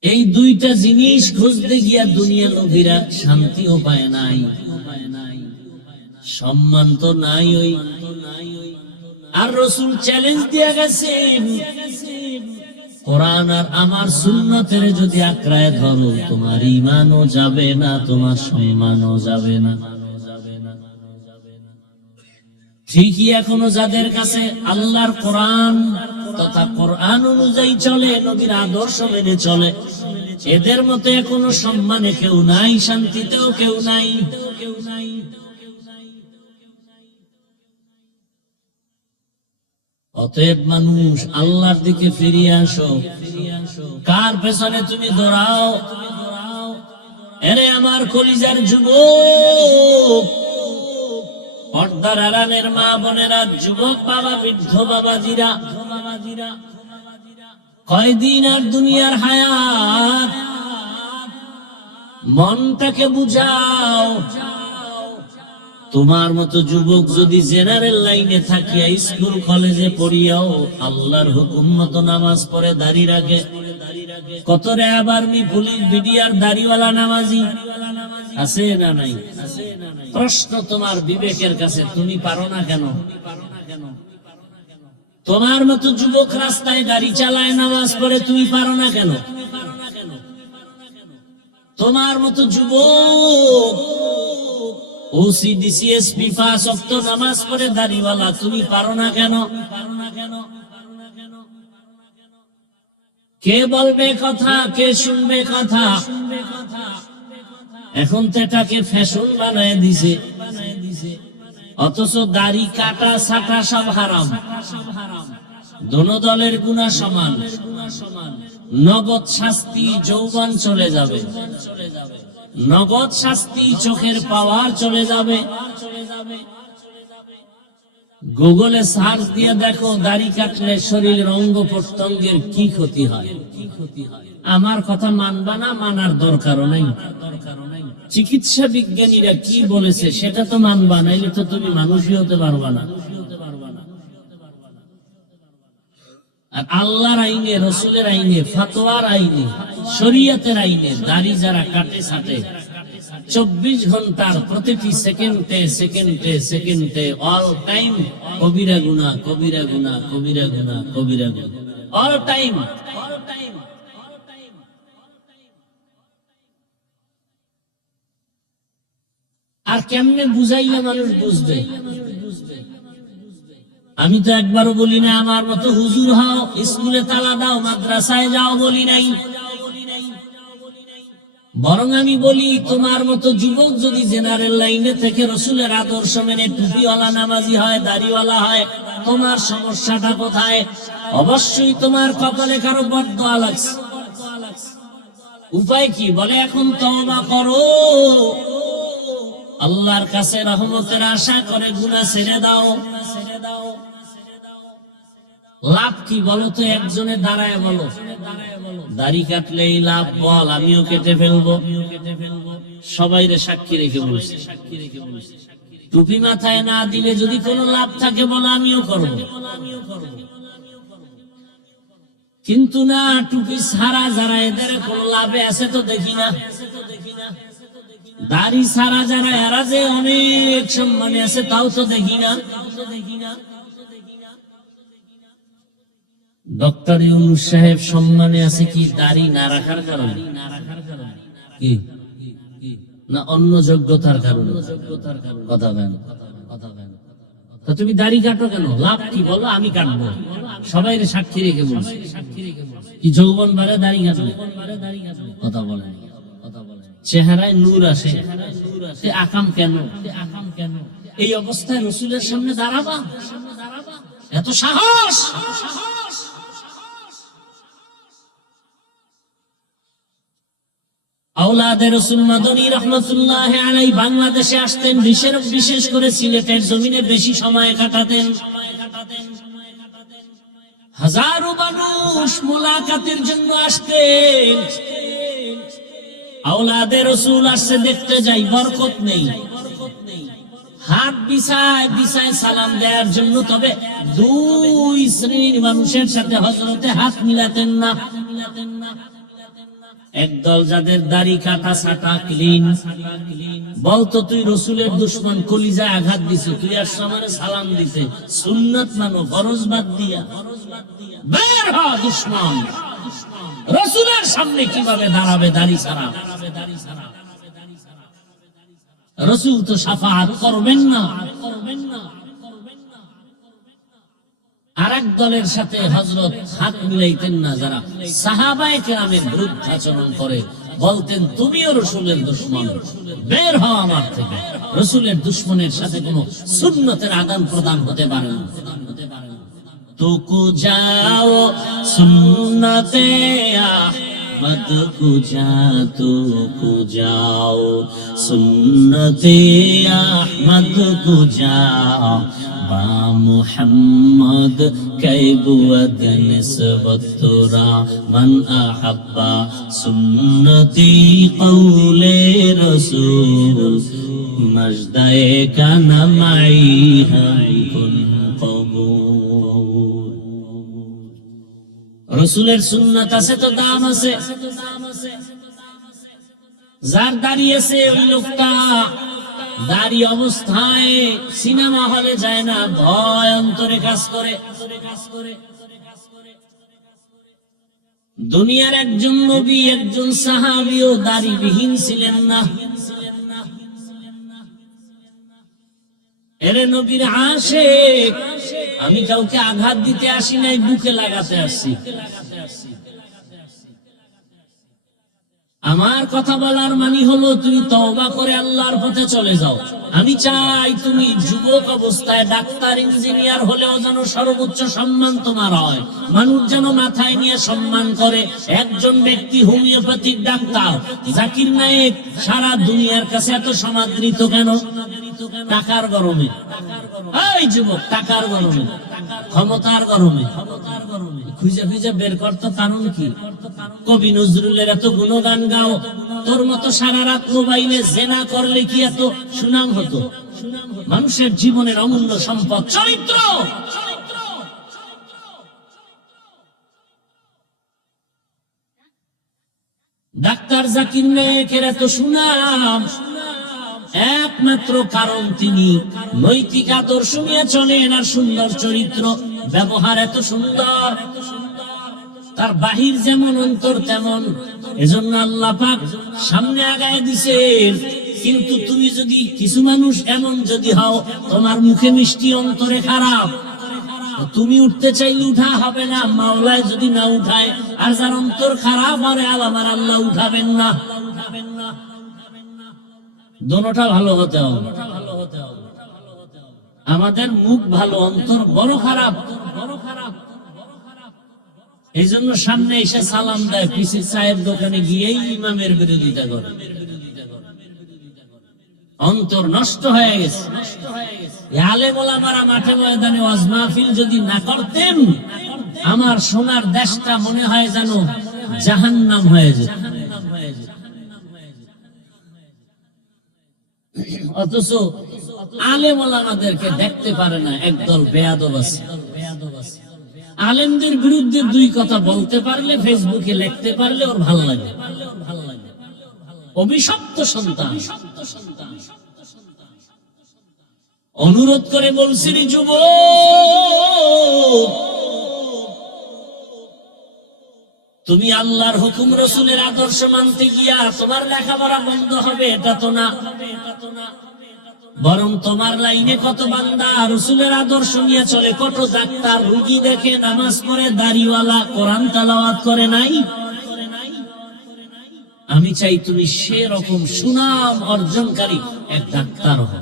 এই দুইটা জিনিস খুঁজতে গিয়া দুনিয়া লোভীরা শান্তিও পায় নাই, সম্মান তো নাই। ওই আর রাসূল চ্যালেঞ্জ দিয়ে গেছেন, কোরআন আর আমার সুন্নতের যদি আঁকড়ায় ধরো, তোমার ঈমানও যাবে না, তোমার সম্মানও যাবে না। ঠিকই এখনো যাদের কাছে আল্লাহর কোরআন তথা কোরআন অনুযায়ী চলে, নবীর আদর্শ মেনে চলে, এদের মতো এখনো সম্মানে কেউ নাই, শান্তিতেও কেউ নাই। অতএব মানুষ, আল্লাহর দিকে ফিরিয়ে আসো। কার পেছনে তুমি দৌড়াও? এরে আমার কলিজার যুবক, পর্দার আড়ালের মা বোনেরা, যুবক বাবা, বৃদ্ধ বাবাজিরা, কয়দিন আর দুনিয়ার হায়াত, মনটাকে বুঝাও। তোমার মতো যুবক যদি জেনারেল লাইনে থাকিয়া স্কুল কলেজে পড়িয়াও আল্লাহর হুকুম মতো নামাজ পড়ে দাড়ি রাখে, কত র‍্যাব আর্মি পুলিশ বিডিআর দাড়িওয়ালা নামাজি আছে না নাই? প্রশ্ন তোমার বিবেকের কাছে, তুমি পারো না কেন? তোমার মতো যুবক রাস্তায় গাড়ি চালায়, নামাজ পড়ে, তুমি পারো না কেন? তোমার মতো যুবক ওসি ডিসিএসপি 5 ওয়াক্ত নামাজ পড়ে দাড়িওয়ালা, তুমি পারো না কেন? কে বলবে কথা, কে শুনবে কথা? এখন তো এটাকে ফ্যাশন বানায় দিছে, অথচ দাড়ি কাটা ছাটা সব হারাম। দোনো দলের গুনাহ সমান। নগদ শাস্তি, যৌবন চলে যাবে। নগদ শাস্তি, চোখের পাওয়ার চলে যাবে। গুগলে সার্চ দিয়ে দেখো দাড়ি কাটলে শরীরের অঙ্গ প্রত্যঙ্গের কি ক্ষতি হয়। আমার কথা মানবা না, মানার দরকারও নাই। চিকিৎসা বিজ্ঞানীরা কি বলেছে সেটা তো মানবা, নাইলে তো তুমি মানুষই হতে পারবা না। আর আল্লাহর আইনে, রসুলের আইনে, ফতোয়ার আইনে, শরীয়তের আইনে দাড়ি যারা কাটে ছাটে 24 ঘন্টার প্রতিটি সেকেন্ডে সেকেন্ডে সেকেন্ডে অল টাইম কবিরা গুনাহ, কবিরা গুনাহ, কবিরা গুনাহ, কবিরা গুনাহ, অল টাইম। আর কেমনে বুঝাইলে মানুষ বুঝবে? আমি তো একবারও বলি না আমার মতো হুজুর হও, স্কুলে তালা দাও, মাদ্রাসায় যাও, বলি নাই। বরং আমি বলি তোমার মতো যুবক যদি জেনারেল লাইনে থেকে রসুলের আদর্শ মেনে টুপিওয়ালা নামাজি হয়, দাড়িওয়ালা হয়, তোমার সমস্যাটা কোথায়? অবশ্যই তোমার কপালে কারো বদদোয়া লাগছে। উপায় কি? বলে এখন তওবা করো, আল্লাহর কাছে রহমতের আশা করে গুনাহ ছেড়ে দাও। লাভ কি বলো তো? একজনে দাঁড়ায় বলো, দাড়ি কাটলেই লাভ, বল আমিও কেটে ফেলবো। সবাইরে সাক্ষী রেখে বলছে। টুপি মাথায় না দিলে যদি কোনো লাভ থাকে বলো আমিও করবো। কিন্তু না, টুপি ছাড়া যারা, এদের কোনো লাভে আছে তো দেখি না। দাড়ি ছাড়া যারা, এরা যে অনেক সম্মানে আছে তাও তো দেখি না। ডক্টর ইউনূস সাহেব সম্মানে আছে কি দাড়ি না রাখার কারণে? কি না অন্য যোগ্যতার কারণে? কথা বলেন। তো তুমি দাড়ি কাটো কেন? লাভ কি বলো? আমি কাটবো। সবাই সাক্ষী রেখে বলছি। কি যৌবন বাড়ে দাড়ি কাটলে? কথা বলেন। চেহারায় নূর আসে, আকাম কেন? এই অবস্থায় রসুলের সামনে দাঁড়াবা? এত সাহস! আওলাদে রসুল মাদনী রহমাতুল্লাহ আলাইহি বাংলাদেশে আসতেন, বিশেষ করে সিলেটের জমিনে বেশি সময় কাটাতেন। হাজারো মানুষ মুলাকাতের জন্য আসতেন। আওলাদে রসুল আসছে, দেখতে যাই, বরকত নেই। হাত বিছায় বিছায় সালাম দেওয়ার জন্য, তবে দুই শ্রেণীর মানুষের সাথে হযরতে হাত মিলাতেন না। একদল যাদের দাড়ি কাটা ছাটা ক্লিন, বলতো তুই রসুলের দুশমন, কলিজায় আঘাত দিছে, তুই আর সামনে সালাম দিতে, সুন্নাত মানো, ফরজ বাদ দিয়া বের হ দুশমন। রসুলের সামনে কিভাবে দাঁড়াবে দাড়ি ছাড়া? রসুল তো শাফাআত করবেন না। আরেক দলের সাথে হযরত হাত মিলাইতেন না, যারা সাহাবায়ে কেরামের বিরুদ্ধাচরণ করে, বলতেন তুমিও রসুলের দুশমন, বের হও আমার থেকে। রসুলের দুশমনের সাথে কোনো সুন্নতের আদান প্রদান হতে পারে না। তুকু যাও সুন্নতে अहमद को जाओ सुन्नते अहमद को जाओ बा मुहम्मद कैबुअद निस्बत तुरा मन अहब्बा सुन्नती कौले रसूल मजदाए का नमाई हम कुन कबूल। रसूलेर सुन्नत আছে তো দাম আছে। যার দাঁড়িয়েছে ওই লোকটা দাঁড়ি অবস্থায় সিনেমা হলে যায় না, ভয় অন্তরে কাজ করে। দুনিয়ার একজন নবী একজন সাহাবীও দাড়িবিহীন ছিলেন না। এরে নবীর আশিক, আমি কাউকে আঘাত দিতে আসি নাই, বুকে লাগাতে আসছি। আমার কথা বলার মানে হলো তুমি তওবা করে আল্লাহর পথে চলে যাও। আমি চাই তুমি যুবক অবস্থায় ডাক্তার ইঞ্জিনিয়ার হলেও যেন সর্বোচ্চ সম্মান তোমার হয়, মানুষ যেন মাথায় নিয়ে সম্মান করে। একজন ব্যক্তি হোমিওপ্যাথিক ডাক্তার জাকির নায়েক সারা দুনিয়ার কাছে এত সমাদৃত কেন? টাকার গরমে। এই যুবক, টাকার গরমে, ক্ষমতার গরমে। খুঁজে খুঁজে বের করতো কারণ কি? কবি নজরুলের এত গুণগান গাও, তোর মতো সারা রাত মোবাইলে জেনা করলে কি এত সুনাম হতো? মানুষের জীবনের অমূল্য সম্পদ চরিত্র। ডাক্তার জাকির নায়েকের এত সুনাম একমাত্র কারণ তিনি নৈতিক আদর্শ নিয়ে চলেন, আর সুন্দর চরিত্র, ব্যবহার এত সুন্দর। তার বাহির যেমন অন্তর তেমন। এজন্য আল্লাহ পাক সামনে আগায় দিছেন। কিন্তু তুমি যদি, কিছু মানুষ এমন যদি হও তোমার মুখে মিষ্টি অন্তরে খারাপ, তুমি উঠতে চাইলে উঠা হবে না, মাওলায় যদি না উঠায়। আর যার অন্তর খারাপ আর আমার আল্লাহ উঠাবেন না। দোনোটা ভালো হতে হবে। আমাদের মুখ ভালো, অন্তর বড় খারাপ। এই জন্য সামনে এসে সালাম দেয়, পিসি চায়ের দোকানে গিয়েই ইমামের বিরোধিতা করে। অন্তর নষ্ট হয়ে গেছে। আলেম ওলামারা মাঠে ময়দানে ওয়াজ মাহফিল যদি না করতেন, আমার সোনার দেশটা মনে হয় যেন জাহান্নাম হয়ে যেত। অথচ আলেম ওলামাদেরকে দেখতে পারে না একদল বেয়াদব আছে। আলেমদের বিরুদ্ধে দুই কথা বলতে পারলে, ফেসবুকে লিখতে পারলে ওর ভালো লাগে। অভিশপ্ত সন্তান। অনুরোধ করে বলছি রে যুবক, তুমি আল্লাহর হুকুম রসুলের আদর্শ মানতে গিয়া তোমার লেখাপড়া বন্ধ হবে এটা তো না, বরং তোমার লাইনে কত বান্দা রসুলের আদর্শ নিয়ে চলে, কত ডাক্তার রোগী দেখে, নামাজ পড়ে, দাড়িওয়ালা, কোরআন তেলাওয়াত করে নাই। আমি চাই তুমি সেরকম সুনাম অর্জনকারী এক ডাক্তার হও।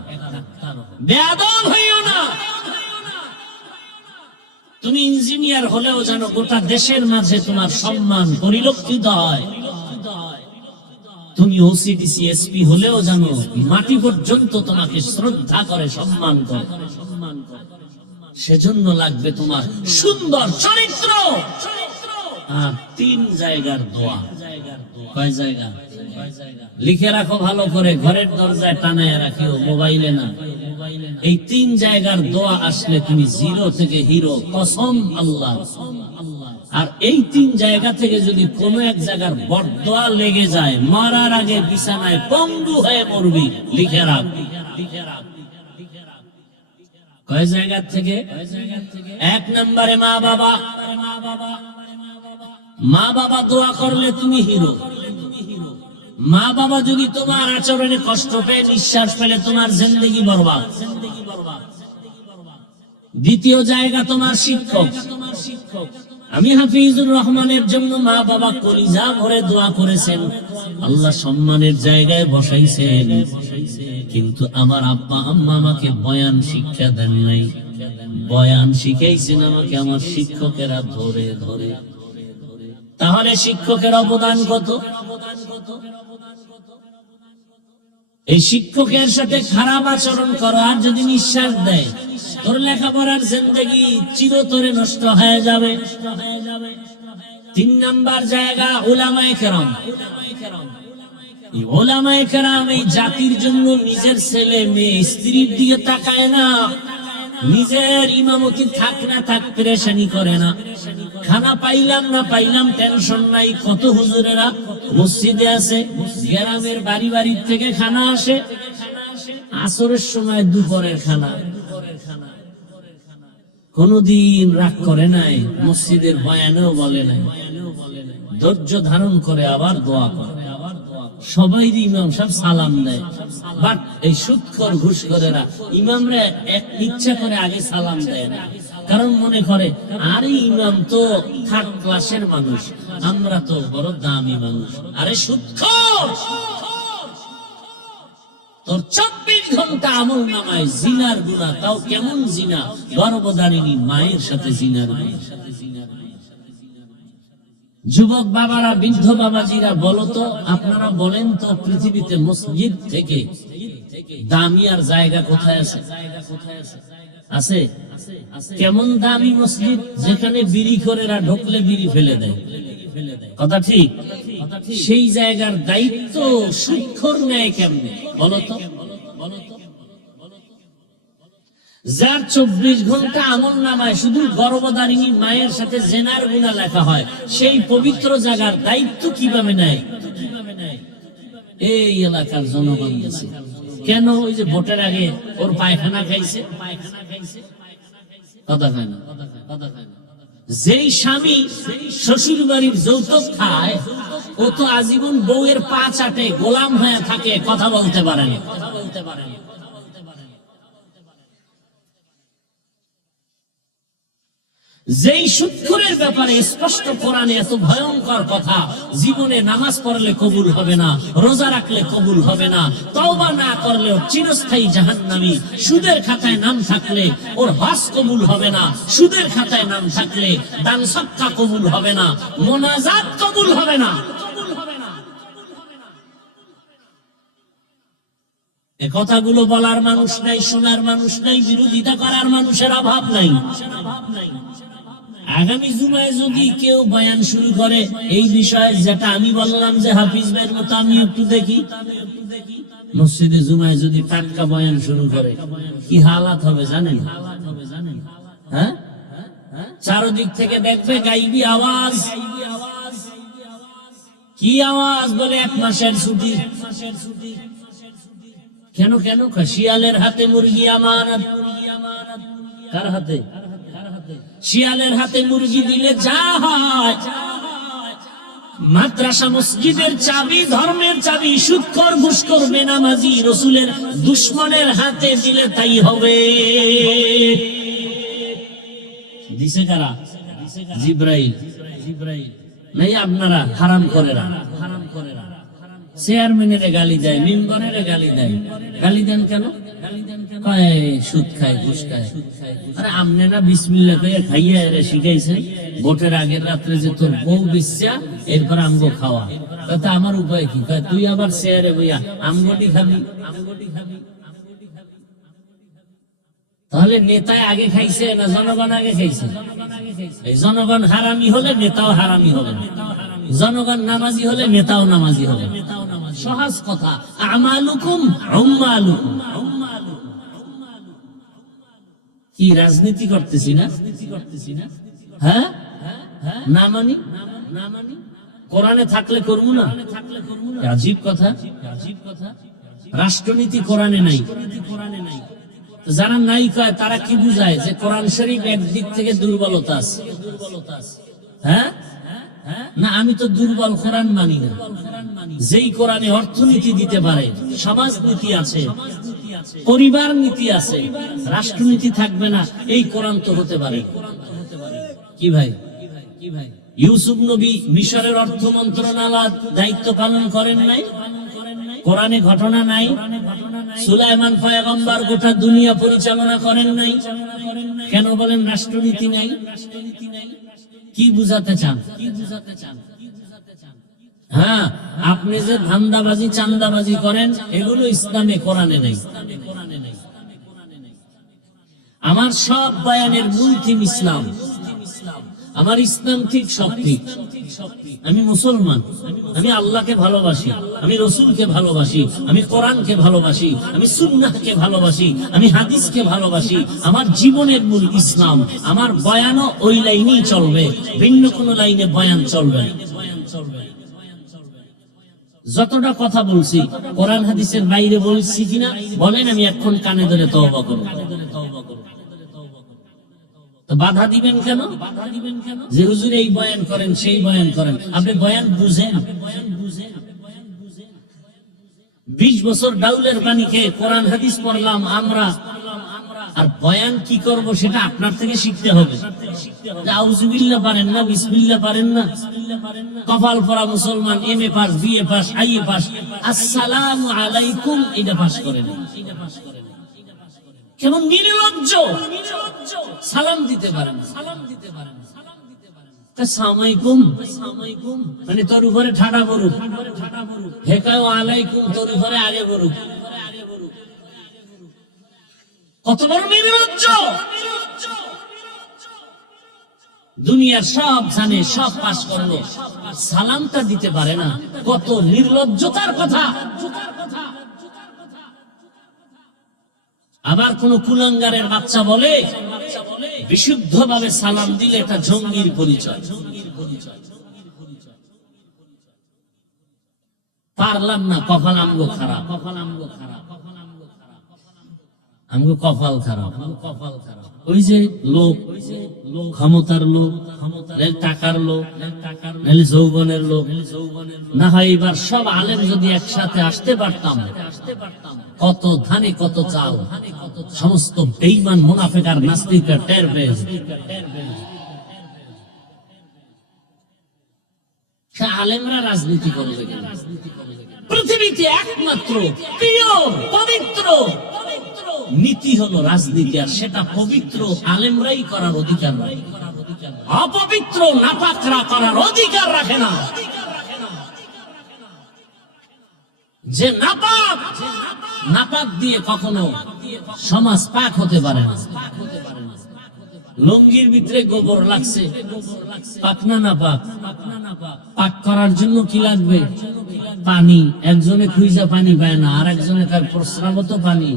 বেয়াদব হইও না। তুমি ইঞ্জিনিয়ার হলেও যেন গোটা দেশের মাঝে তোমার সম্মান পরিলক্ষিত হয়। তুমি ওসিডিসি এসপি হলেও জানো মাটি পর্যন্ত তোমাকে শ্রদ্ধা করে, সম্মান করে। সেজন্য লাগবে তোমার সুন্দর চরিত্র আর 3 জায়গার দোয়া। কয় জায়গা? লিখে রাখো ভালো করে, ঘরের দরজায় টানায় রাখিও, মোবাইলে না। এই 3 জায়গার দোয়া আসলে তুমি জিরো থেকে হিরো, কসম আল্লাহ। আর এই 3 জায়গা থেকে যদি কোনো এক জায়গার বদদোয়া লেগে যায়, মরার আগে বিছানায় পঙ্গু হয়ে মরবি। লিখে রাখ। কয় জায়গা থেকে? 1 নম্বরে মা বাবা। মা বাবা দোয়া করলে তুমি হিরো। মা বাবা যদি তোমার আচরণে কষ্ট পেয়ে, নিঃশ্বাস পেলে, তোমার জিন্দেগি বরবাদ। দ্বিতীয় জায়গা তোমার শিক্ষক। আমি হাফিজুর রহমানের জন্য মা বাবা কলিজা ভরে দোয়া করেছেন, আল্লাহ সম্মানের জায়গায় বসাইছেন। কিন্তু আমার আব্বা আম্মা আমাকে বয়ান শিক্ষা দেন নাই। বয়ান শিখাইছেন আমাকে আমার শিক্ষকেরা ধরে ধরে। তাহলে শিক্ষকের অবদান কত? এই শিক্ষকের সাথে খারাপ আচরণ করো আর যদি নিঃশ্বাস দেয়, তোর লেখাপড়ার জিন্দেগি চিরতরে নষ্ট হয়ে যাবে। 3 নাম্বার জায়গা উলামায়ে কেরাম। এই উলামায়ে কেরাম এই জাতির জন্য নিজের ছেলে মেয়ে স্ত্রীর দিকে তাকায় না, নিজের ইমামতি থাক না থাক পেরেশানি করে না। খানা পাইলাম না পাইলাম টেনশন নাই। কত হুজুরেরা মসজিদে আছে, গ্রামের বাড়ি বাড়ি থেকে খানা আসে, আসরের সময় দুপুরের খানা। কোনদিন রাগ করে নাই, মসজিদের বয়ানেও বলে নাই, ধৈর্য ধারণ করে আবার দোয়া করে। সবাই ইমাম সাহেব সালাম দেয়, বাট এই সুদখোর ঘুষখোরেরা ইমামরা এক ইচ্ছা করে আগে সালাম দেয় না, কারণ মনে করে আরে ইমাম তো থার্ড ক্লাসের মানুষ, আমরা তো বড় দামি মানুষ। আরে সুদখোর, তোর 24 ঘন্টা আমল নামায় জিনার গুনাহ, তাও কেমন জিনা? গর্ভধারিণী মায়ের সাথে জিনার গুনাহ। যুবক বাবারা, বৃদ্ধ বাবাজিরা, বলো তো, আপনারা বলেন তো, পৃথিবীতে মসজিদ থেকে দামি আর জায়গা কোথায় আছে? আছে? কেমন দামি মসজিদ যেখানে বিড়ি করেরা ঢুকলে বিড়ি ফেলে দেয়, কথা ঠিক? সেই জায়গার দায়িত্ব সুদখোর নেয় কেমনে বলো তো? যার 24 ঘন্টা আমল নামায় শুধু গর্ভধারিণী মায়ের সাথে জেনার গুনাহ লেখা হয়, সেই পবিত্র জায়গার দায়িত্ব কিভাবে নেয়? এই এলাকার জনগণ গেছে কেন? ওই যে ভোটের আগে ওর পায়খানা খাইছে, কথা খায় না। যেই স্বামী শ্বশুর বাড়ির যৌতুক খায়, ও তো আজীবন বউয়ের পা চাটে গোলাম হয়ে থাকে, কথা বলতে পারে না। যেই সুদখোরের ব্যাপারে স্পষ্ট কোরআনে এত ভয়ঙ্কর কথা, জীবনে নামাজ পড়লে কবুল হবে না, রোজা রাখলে কবুল হবে না, তওবা না করলে চিরস্থায়ী জাহান্নামী, সুদের খাতায় নাম থাকলে ওর হজ কবুল হবে না, সুদের খাতায় নাম থাকলে দান সদকা কবুল হবে না, মোনাজাত কবুল হবে না। এ কথাগুলো বলার মানুষ নাই, শোনার মানুষ নাই, বিরোধিতা করার মানুষের অভাব নাই। আগামী জুমায় যদি কেউ বয়ান শুরু করে এই বিষয়ে, যেটা আমি বললাম যে হাফিজ ভাইয়ের মতো আমি একটু দেখি, মসজিদে জুমায় যদি টাটকা বয়ান শুরু করে, কি হালাত হবে জানেন? হ্যাঁ, চারদিক থেকে দেখবে গাইবি আওয়াজ। কি আওয়াজ? বলে 1 মাসের ছুটি। কেন কেন? শিয়ালের হাতে মুরগি আমানত। কার হাতে? শিয়ালের হাতে মুরগি দিলে যা হয়, মাদ্রাসা মসজিদের চাবি, ধর্মের চাবি সুদখোর ঘুষখোর বেনামাজি রাসূলের দুশমনের হাতে দিলে তাই হবে। দিছে কারা? জিবরাইল। নাই আপনারা হারাম করেরা, চেয়ারম্যানের গালি দেয়, মেম্বারের গালি দেয়। গালি দেন কেন? সুদ খায়, ঘুষ খায়। আরে আমনে না বিসমিল্লাহ কইয়া খাইয়া এরা শিখাইছেন ভোটের আগের রাত্রে যে তোর বউ বিচ্ছা এরপর আমগো খাওয়া। তাতে আমার উপায় কি? তুই আবার চেয়ারে বইয়া আমগোটি খাবি। তাহলে নেতায় আগে খাইছে না জনগণ আগে খাইছে? এই জনগণ হারামি হলে নেতাও হারামি হবে, জনগণ নামাজি হলে নেতাও নামাজি হবে। সহজ কথা। আমালুকুম উম্মালুকুম। কি রাজনীতি করতেছি না? হ্যাঁ, না মানি কোরআনে থাকলে করবো না? আজীব কথা। রাষ্ট্রনীতি কোরআনে নাই। যারা নাই কয় তারা কি বুঝায়? যে কোরআন শরীফ একদিক থেকে দুর্বলতা আছে। হ্যাঁ না, আমি তো দুর্বল কোরআন মানি না। যেই কোরআনে অর্থনীতি দিতে পারে, সমাজনীতি আছে, পরিবার নীতি আছে, রাষ্ট্রনীতি থাকবে না, এই কোরআন তো হতে পারে। কি ভাই? ইউসুফ নবী মিশরের অর্থ মন্ত্রণালয় দায়িত্ব পালন করেন নাই? কোরআনে ঘটনা নাই? সুলাইমান পয়গম্বর গোটা দুনিয়া পরিচালনা করেন নাই? কেন বলেন রাষ্ট্রনীতি নাই? কি বুঝাতে চান? হ্যাঁ, আপনি যে ধান্দাবাজি চান্দাবাজি করেন এগুলো ইসলামে কোরআনে নেই। আমার সব বয়ানের মূল থিম ইসলাম। আমার ইসলাম ঠিক, সব ঠিক। আমি মুসলমান, আমি আল্লাহকে ভালোবাসি, আমি রসুলকে ভালোবাসি, আমি কোরআনকে ভালোবাসি, আমি সুন্নাহকে ভালোবাসি, আমি হাদিসকে ভালোবাসি। আমার জীবনের মূল ইসলাম। আমার বয়ানও ওই লাইনেই চলবে, ভিন্ন কোনো লাইনে বয়ান চলবে না। যতটা কথা বলছি কোরআন হাদিসের বাইরে বলছি কিনা বলেন, আমি এখন কানে ধরে তওবা করব। তো বাধা দিবেন কেন? যে হুজুর এই বয়ান করেন সেই বয়ান করেন, আপনি বয়ান বুঝেন? 20 বছর ডাউলের পানি খেয়ে কোরআন হাদিস পড়লাম আমরা, আর বয়ান কি করব সেটা আপনার থেকে শিখতে হবে। আউযুবিল্লাহ পারেন না, বিসমিল্লাহ পারেন না, কপাল পরা মুসলমান, MA pass, BA pass, IA pass, আসসালামু আলাইকুম এটা পাস করেন। কেমন নির্লজ্জ! সালাম দিতে পারেন, মানে তোর উপরে ঠাডা বরুক, হেকাও আলাইকুম তোর উপরে আগে বরুক। কত বড় নির্লজ্জ! দুনিয়ার সব জানে, সব পাস করলো, সালামটা দিতে পারে না। কত নির্লজ্জতার কথা! আবার কোন কুলাঙ্গারের বাচ্চা বলে বিশুদ্ধভাবে সালাম দিলে এটা জঙ্গির পরিচয়। পারলাম না, কপাল আমগো খারাপ, আমগো কপাল খারাপ। ওই যে লোক, ক্ষমতার লোক, টাকার লোক, যৌবনের লোক, না হয় এবার সব আলেম যদি একসাথে আসতে পারতাম, কত ধানে কত চাল, সমস্ত বেঈমান মুনাফিক আর নাস্তিকরা টের পেয়ে। আলেমরা রাজনীতি করবে? পৃথিবীতে একমাত্র প্রিয় পবিত্র নীতি হলো রাজনীতি, আর সেটা পবিত্র আলেমরাই করার অধিকার নাই। অপবিত্র নাপাকরা করার অধিকার রাখে না। যে নাপাক, নাপাক দিয়ে কখনো সমাজ পাক হতে পারে না। লুঙ্গির ভিতরে গোবর লাগছে, পাক না নাপাক? পাক করার জন্য কি লাগবে? পানি। একজনে খুঁজা পানি পায় না, আর একজনে তার প্রস্রাবত পানি।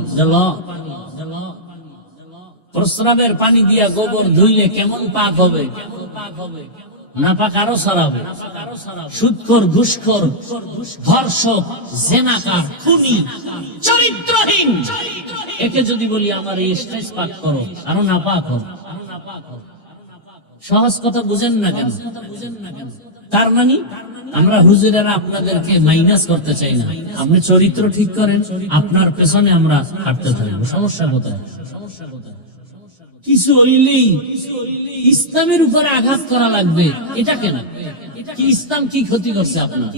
প্রস্রাবের পানি দিয়া গোবর ধুইলে কেমন পাক হবে? নাপাক আরো ছড়াবে। সুদখোর, ঘুষখোর, ধর্ষক, জেনাকার, খুনি, চরিত্রহীন, একে যদি বলি আমার এই স্টেজ পাক করো, আরো নাপাক হবে। সহজ কথা বুঝেন না কেন? তার মানে আমরা হুজুরেরা আপনাদেরকে মাইনাস করতে চাই না। আপনি চরিত্র ঠিক করেন, আপনার পেছনে আমরা হাঁটতে থাকবো। সমস্যা কোথায়? কিছু হইলেই ইসলামের উপরে আঘাত করা লাগবে, এটা কেন? কি ইসলাম কি ক্ষতি করছে আপনার?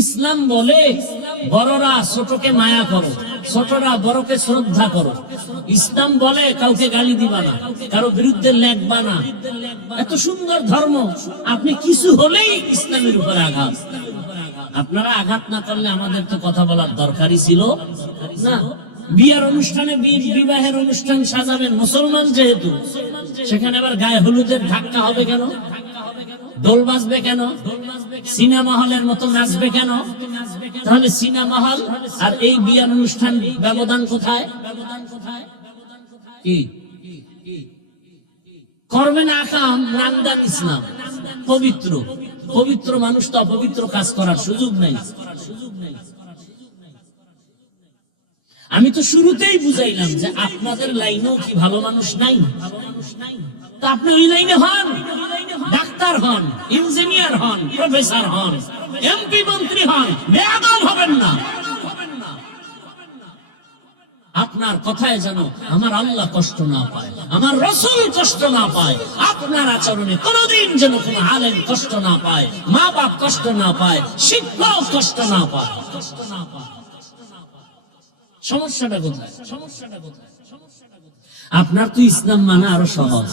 ইসলাম বলে বড়রা ছোটকে মায়া করো, ছোটরা বড়কে শ্রদ্ধা করো। ইসলাম বলে কাউকে গালি দিবা না, কারো বিরুদ্ধে লেখবা না। এত সুন্দর ধর্ম, আপনি কিছু হলেই ইসলামের উপরে আঘাত। আপনারা আঘাত না করলে আমাদের তো কথা বলার দরকারই ছিল না। বিয়ের অনুষ্ঠানে, বিবাহের অনুষ্ঠান সাজাবেন মুসলমান যেহেতু, সেখানে আবার গায়ে হলুদের ধাক্কা হবে কেন? দোল বাজবে কেন? সিনেমা হলের মতো নাচবে কেন? তাহলে সিনেমা হল আর এই বিয়ের অনুষ্ঠান ব্যবধান কোথায়? কি করবেন? আকাম নামদান ইসলাম পবিত্র। পবিত্র মানুষ তো অপবিত্র কাজ করার সুযোগ নেই। আমি তো শুরুতেই বুঝাইলাম যে আপনাদের লাইনেও কি ভালো মানুষ নাই? তা আপনি ওই লাইনে হন, ডাক্তার হন, ইঞ্জিনিয়ার হন, প্রফেসর হন, এমপি মন্ত্রী হন, বেয়াদব হবেন না। আপনার কথায় যেন আমার আল্লাহ কষ্ট না পায়, আমার রাসূল কষ্ট না পায়। আপনার আচরণে কোনদিন যেন কোন আলেম কষ্ট না পায়, মা বাপ কষ্ট না পায়, শিক্ষক কষ্ট না পায়। সমস্যাটা কোথায়? আপনার তো ইসলাম মানা আরো সহজ।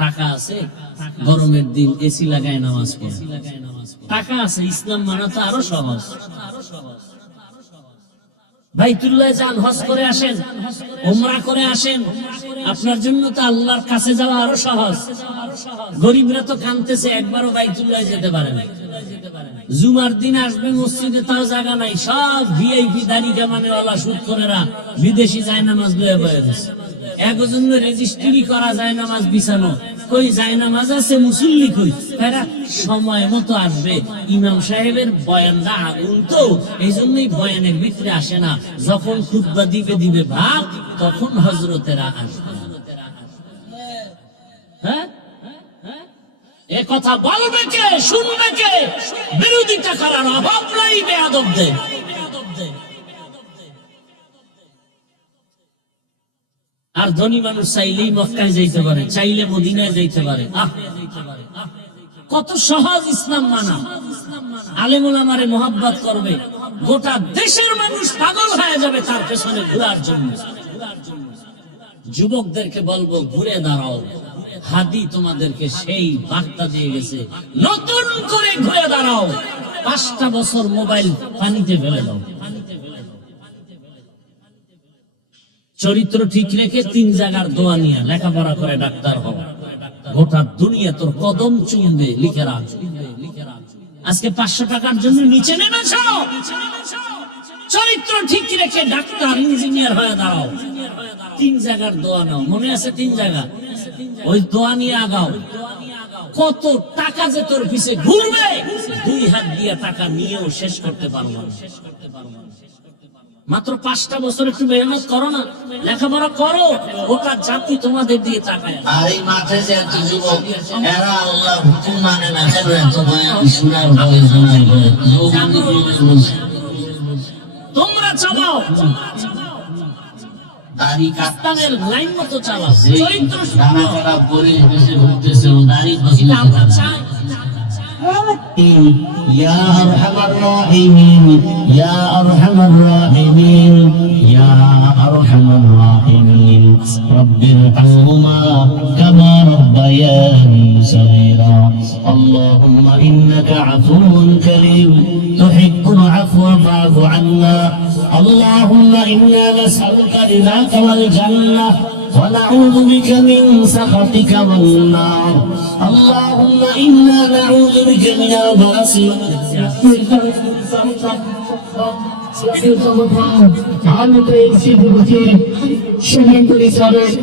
টাকা আছে, গরমের দিন এসি লাগায় নামাজ পড়ে, টাকা আছে, ইসলাম মানা তো আরো সহজ। বাইতুল্লাহ যান, হজ করে আসেন, উমরা করে আসেন, আপনার জন্য তো আল্লাহর কাছে যাওয়া আরো সহজ। গরিবরা তো কাঁদতেছে, একবারও বাইতুল্লাহ যেতে পারে না। জুমার দিন আসবে মসজিদে, তাও জায়গা নাই, সব ভিআইপি দাড়ি জামানেওয়ালা সুদখোরেরা বিদেশি যায় নামাজ লয়ে বয়ে দিচ্ছে। একজন্য রেজিস্ট্রি করা যায় নামাজ বিছানো, কই যায় নামাজ আছে, মুসল্লি কই, তারা সময় মতো আসবে। ইমাম সাহেবের বয়ানটা আগুন তো, এই জন্যই বয়ানের ভিতরে আসে না। যখন খুতবা দিবে ভাগ, তখন হজরতেরা আসবে। হ্যাঁ, এ কথা বলবে কে, শুনবে কে? বিরোধিতা করার অভাব নাই বেয়াদবদের। আর ধনী মানুষ চাইলেই মক্কায় যাইতে পারে, চাইলে মদিনায় যাইতে পারে। কত সহজ ইসলাম মানা। আলেম ওলামারে মোহাব্বত করবে, গোটা দেশের মানুষ পাগল হয়ে যাবে তার পেছনে ঘোরার জন্য। যুবকদেরকে বলবো, ঘুরে দাঁড়াও। হাদি তোমাদেরকে সেই বার্তা দিয়ে গেছে, নতুন করে ঘুরে দাঁড়াও। 5টা বছর মোবাইল পানিতে ফেলে দাও। চরিত্র ঠিক রেখে 3 জায়গার দোয়া নিয়ে লেখাপড়া করে ডাক্তার হও। গোটা দুনিয়া তোর কদম চুমবে, লিখে রাখ। আজকে 500 টাকার জন্য নিচে নেমেছ, চরিত্র ঠিক রেখে ডাক্তার ইঞ্জিনিয়ার হয়ে দাঁড়াও। 3 জায়গার দোয়া নাও, মনে আছে 3 জায়গা, ওই দোয়া নিয়ে আগাও। কত টাকা যে তোর পিছে ঘুরবে, 2 হাত দিয়ে টাকা নিয়েও শেষ করতে পারবো না। মাত্র 5টা বছর একটু মেহনত করো না, লেখাপড়া করো, ওটা জাতি তোমাদের দিয়ে তাকায়। আর এই মাঠে যে এত যুবক, এরা আল্লাহ হুকুম মানে না, কেন এত বয়ান শোনার ভয়, শোনার ভয়। তোমরা চালাও, দাড়ি কাটতে ইসলামের লাইন মতো চালাও, চরিত্র দানা কাটা পরে বেশি ঘুরতেছে, ও দাড়ি এটা আমরা চাই। يا أرحم الراحمين يا أرحم الراحمين يا أرحم الراحمين رب ارحمهما كما ربياني صغيرا اللهم إنك عفو كريم تحب العفو فاعف عنا اللهم إنا نسألك رضاك والجنة ونعوذ بك من سخطك والنار اللهم إنا نعوذ بك من البأس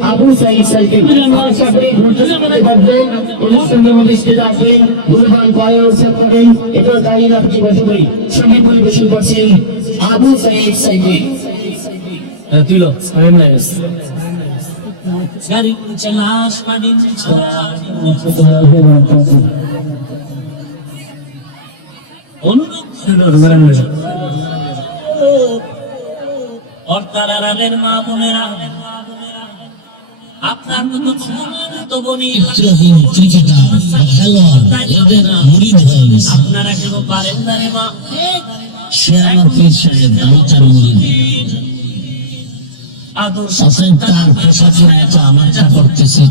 আবু সাইদ সাইকে এটা দাঁড়িয়ে রাখছি বসে বই সঙ্গীত পরিবেশন করছেন আবু সাইদ সাইকে তুইল গাড়ি চালাস পানি অর্থারাদের মা বোনেরা, আপনার মতো তো বনি ক্রিকেটার খেলোয়াড় এদের মুরিদ হয়ে গেছে। আপনারা কেন পারেন না রে মা? সে আমার পীর সাহেব, আমি তার মুরিদ। আদর্শ তার পোশাকের মতো আমারটা করতেছে,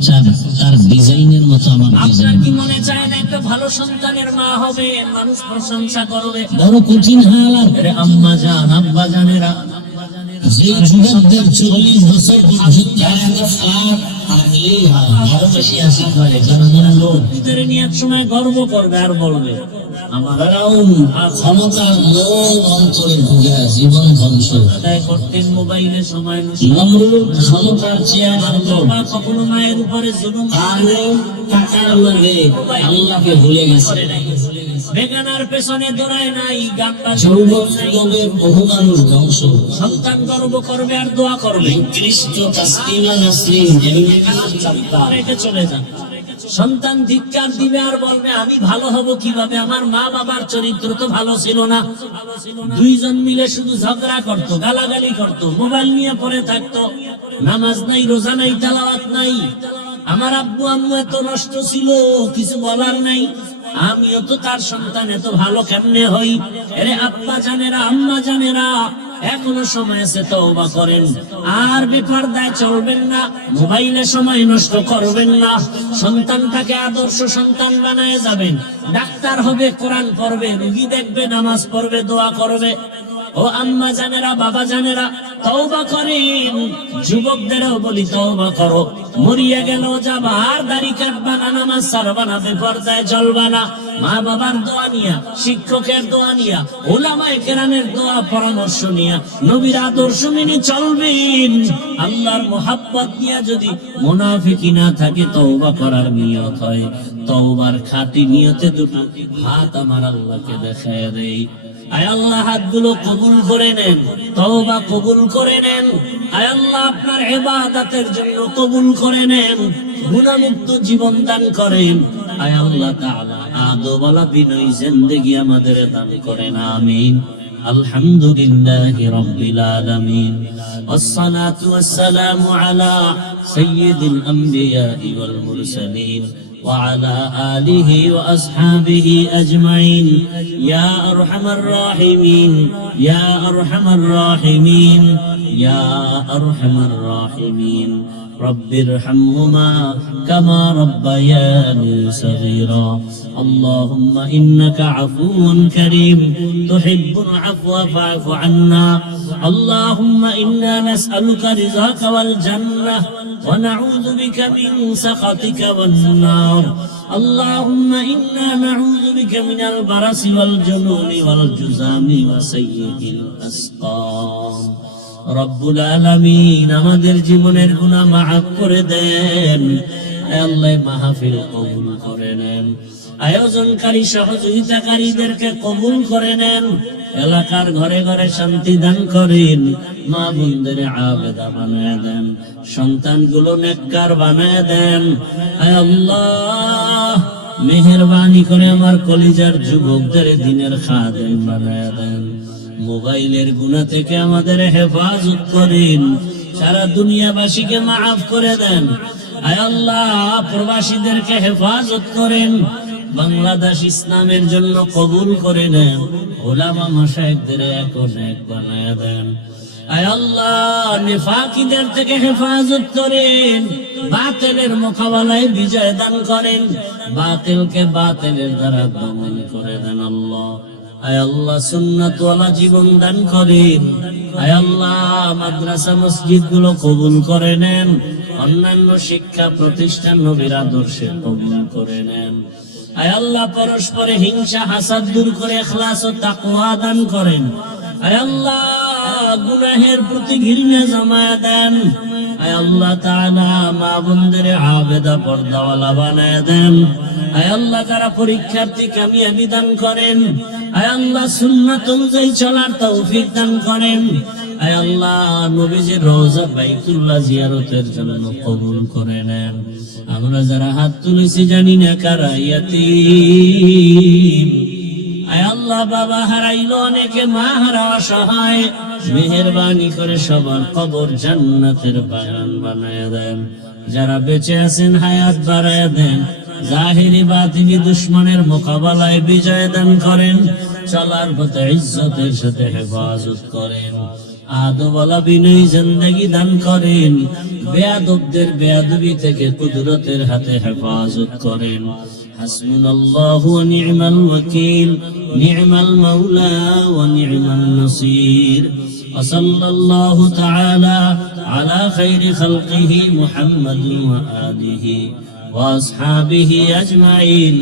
তার ডিজাইনের মতো আমার আপনার ডিজাইন। কি মনে চায় না একটা ভালো সন্তানের মা হবে, মানুষ প্রশংসা করবে? বড় কঠিন হালাত। আরে আম্মা জান, আব্বা জানেরা, যে যুবকদের 40 বছর পর্যন্ত একটা ফ্ল্যাট আগলেই হয়, আরো বেশি আশা করে, কারণ লোক ভিতরে নিয়ে এক সময় গর্ব করবে আর বলবে আমার ক্ষমতার লোক অন্তরে ঢুকে জীবন ধ্বংস আদায় করতেন, মোবাইলে সময় নষ্ট। নমরুদ ক্ষমতার চেয়ার লোক, মা কখনো মায়ের উপরে জুলুম আরো টাকার লোভে আল্লাহকে ভুলে গেছে। বেগানার পেছনে দৌড়ায় নাই, গান যৌবন যুগের বহু মানুষ ধ্বংস। সন্তান গর্ব করবে আর দোয়া করবে, খ্রিস্ট তাসলিমা নাসরিন রেখে চলে যান। সন্তান ধিক্কার দিবে আর বলবে আমি ভালো হব কিভাবে, আমার মা বাবার চরিত্র তো ভালো ছিল না। 2 জন মিলে শুধু ঝগড়া করতো, গালাগালি করতো, মোবাইল নিয়ে পড়ে থাকতো, নামাজ নাই, রোজা নাই, তেলাওয়াত নাই। আমার আব্বু আম্মু এত নষ্ট ছিল, কিছু বলার নাই, আমিও তো তার সন্তান, এত ভালো কেমনে হই? আরে আব্বা জানেরা, আম্মা জানেরা, এখনো সময় আছে, তওবা করেন। আর বেপরদায় চলবেন না, মোবাইলে সময় নষ্ট করবেন না। সন্তানটাকে আদর্শ সন্তান বানায় যাবেন। ডাক্তার হবে, কোরআন পড়বে, রোগী দেখবে, নামাজ পড়বে, দোয়া করবে। ও আম্মা জানেরা, বাবা জানেরা, তওবা করেন। যুবকদেরও বলি তওবা করো। মরিয়া গেল যাবা, আর দাড়ি কাটবা না, নামাজ ছাড়বা না, বেপরদায় চলবা না। মা বাবার দোয়া নিয়া, শিক্ষকের দোয়া নিয়া, উলামায়ে কেরামের দোয়া পরামর্শ নিয়া, নবীর আদর্শ মেনে চলবেন। আল্লাহর মোহাব্বত নিয়া যদি মুনাফিকি না থাকে, তওবা করার নিয়ত হয়, তওবার খাঁটি নিয়তে দুটো হাত আমার আল্লাহকে দেখায় দেই। আয় আল্লাহ, হাতগুলো কবুল করে নেন, তওবা কবুল করে নেন। আয় আল্লাহ, আপনার ইবাদতের জন্য কবুল করে নেন, গুনাহমুক্ত জীবন দান করেন। আয় আল্লাহ তাআলা, আদওয়ালা বিনয়ী জিন্দেগি আমাদের দান করেন, আমিন। আলহামদুলিল্লাহি রাব্বিল আলামিন, ওয়াসসালাতু ওয়াসসালামু আলা সাইয়্যিদিল আমবিয়া'i ওয়াল মুরসালিন وعلى آله وأصحابه أجمعين يا أرحم الراحمين يا أرحم الراحمين يا أرحم الراحمين رب ارحمهما كما ربياني صغيرا اللهم إنك عفو كريم تحب العفو فاعف عنا اللهم إنا نسألك رضاك والجنة ونعوذ بك من سخطك والنار اللهم إنا نعوذ بك من البرص والجنون والجذام وسيء الأسقام রব্বুল আলামিন, আমাদের জীবনের গুনাহ মাফ করে দেন। আল্লাহ মাহফিল কবুল করে নেন, আয়োজনকারী সহযোগিতাকারীদেরকে কবুল করে নেন, এলাকার ঘরে ঘরে শান্তি দান করেন, মা বোনদের আবেদা বানায় দেন, সন্তানগুলো নেককার বানায় দেন। আয় আল্লাহ, মেহেরবানি করে আমার কলিজার যুবকদের দ্বীনের খাদেম বানায় দেন। মোবাইলের গুনাহ থেকে আমাদের হেফাজত করেন, সারা দুনিয়াবাসীকে মাফ করে দেন। আয় আল্লাহ, প্রবাসীদেরকে হেফাজত করেন, বাংলাদেশ ইসলামের জন্য কবুল করে নেন, উলামা মাশায়েখদের এক বানায় দেন। আয় আল্লাহ, নিফাকিদের থেকে হেফাজত করেন, বাতিলের মোকাবেলায় বিজয় দান করেন, বাতিলকে বাতিলের দ্বারা দমন করে দেন। আল্লাহ, আয় আল্লাহ, সুন্নাত ওয়ালা জীবন দান করেন। আয় আল্লাহ, মাদ্রাসা মসজিদ গুলো কবুল করে নেন, অন্যান্য শিক্ষা প্রতিষ্ঠান নবীর আদর্শে কবুল করে নেন। আয় আল্লাহ, পরস্পরে হিংসা হাসাদ দূর করে ইখলাস ও তাকওয়া দান করেন। আয় আল্লাহ, গুনাহের প্রতি ঘৃণা জমায়া দেন। আয় আল্লাহ তাআলা, মা বোনদের আবেদা পর্দাওয়ালা বানায় দেন। আয় আল্লাহ, যারা পরীক্ষার্থী কামিয়াবি দান করেন। আয় আল্লাহ, সুন্নাত অনুযায়ী চলার তৌফিক দান করেন। আয় আল্লাহ, নবীজির রওজা বাইতুল্লাহ জিয়ারতের জন্য কবুল করে নেন। আমরা যারা হাত তুলেছি জানি না কারা ইয়াতীম। আয় আল্লাহ, বাবা হারাইলো অনেকে, মা হারা অসহায়, মেহেরবানি করে সবার কবর জান্নাতের বাগান বানায় দেন। যারা বেঁচে আছেন হায়াত বাড়ায় দেন, জাহিরি বাতিনি দুশ্মনের মোকাবেলায় বিজয় দান করেন, চলার পথে ইজ্জতের সাথে হেফাজত করেন, আদওয়ালা বিনয়ী জিন্দেগি দান করেন, বেয়াদবদের বেয়াদবি থেকে কুদরতের হাতে হেফাজত করেন। হাসবুনাল্লাহু ওয়া নি'মাল ওয়াকিল, নি'মাল মাওলা ওয়া নি'মান নাসির। ওয়া সাল্লাল্লাহু তাআলা আলা খায়রি খালকিহি মুহাম্মাদিন ওয়া আলিহি ওয়া আসহাবিহি আজমাইন।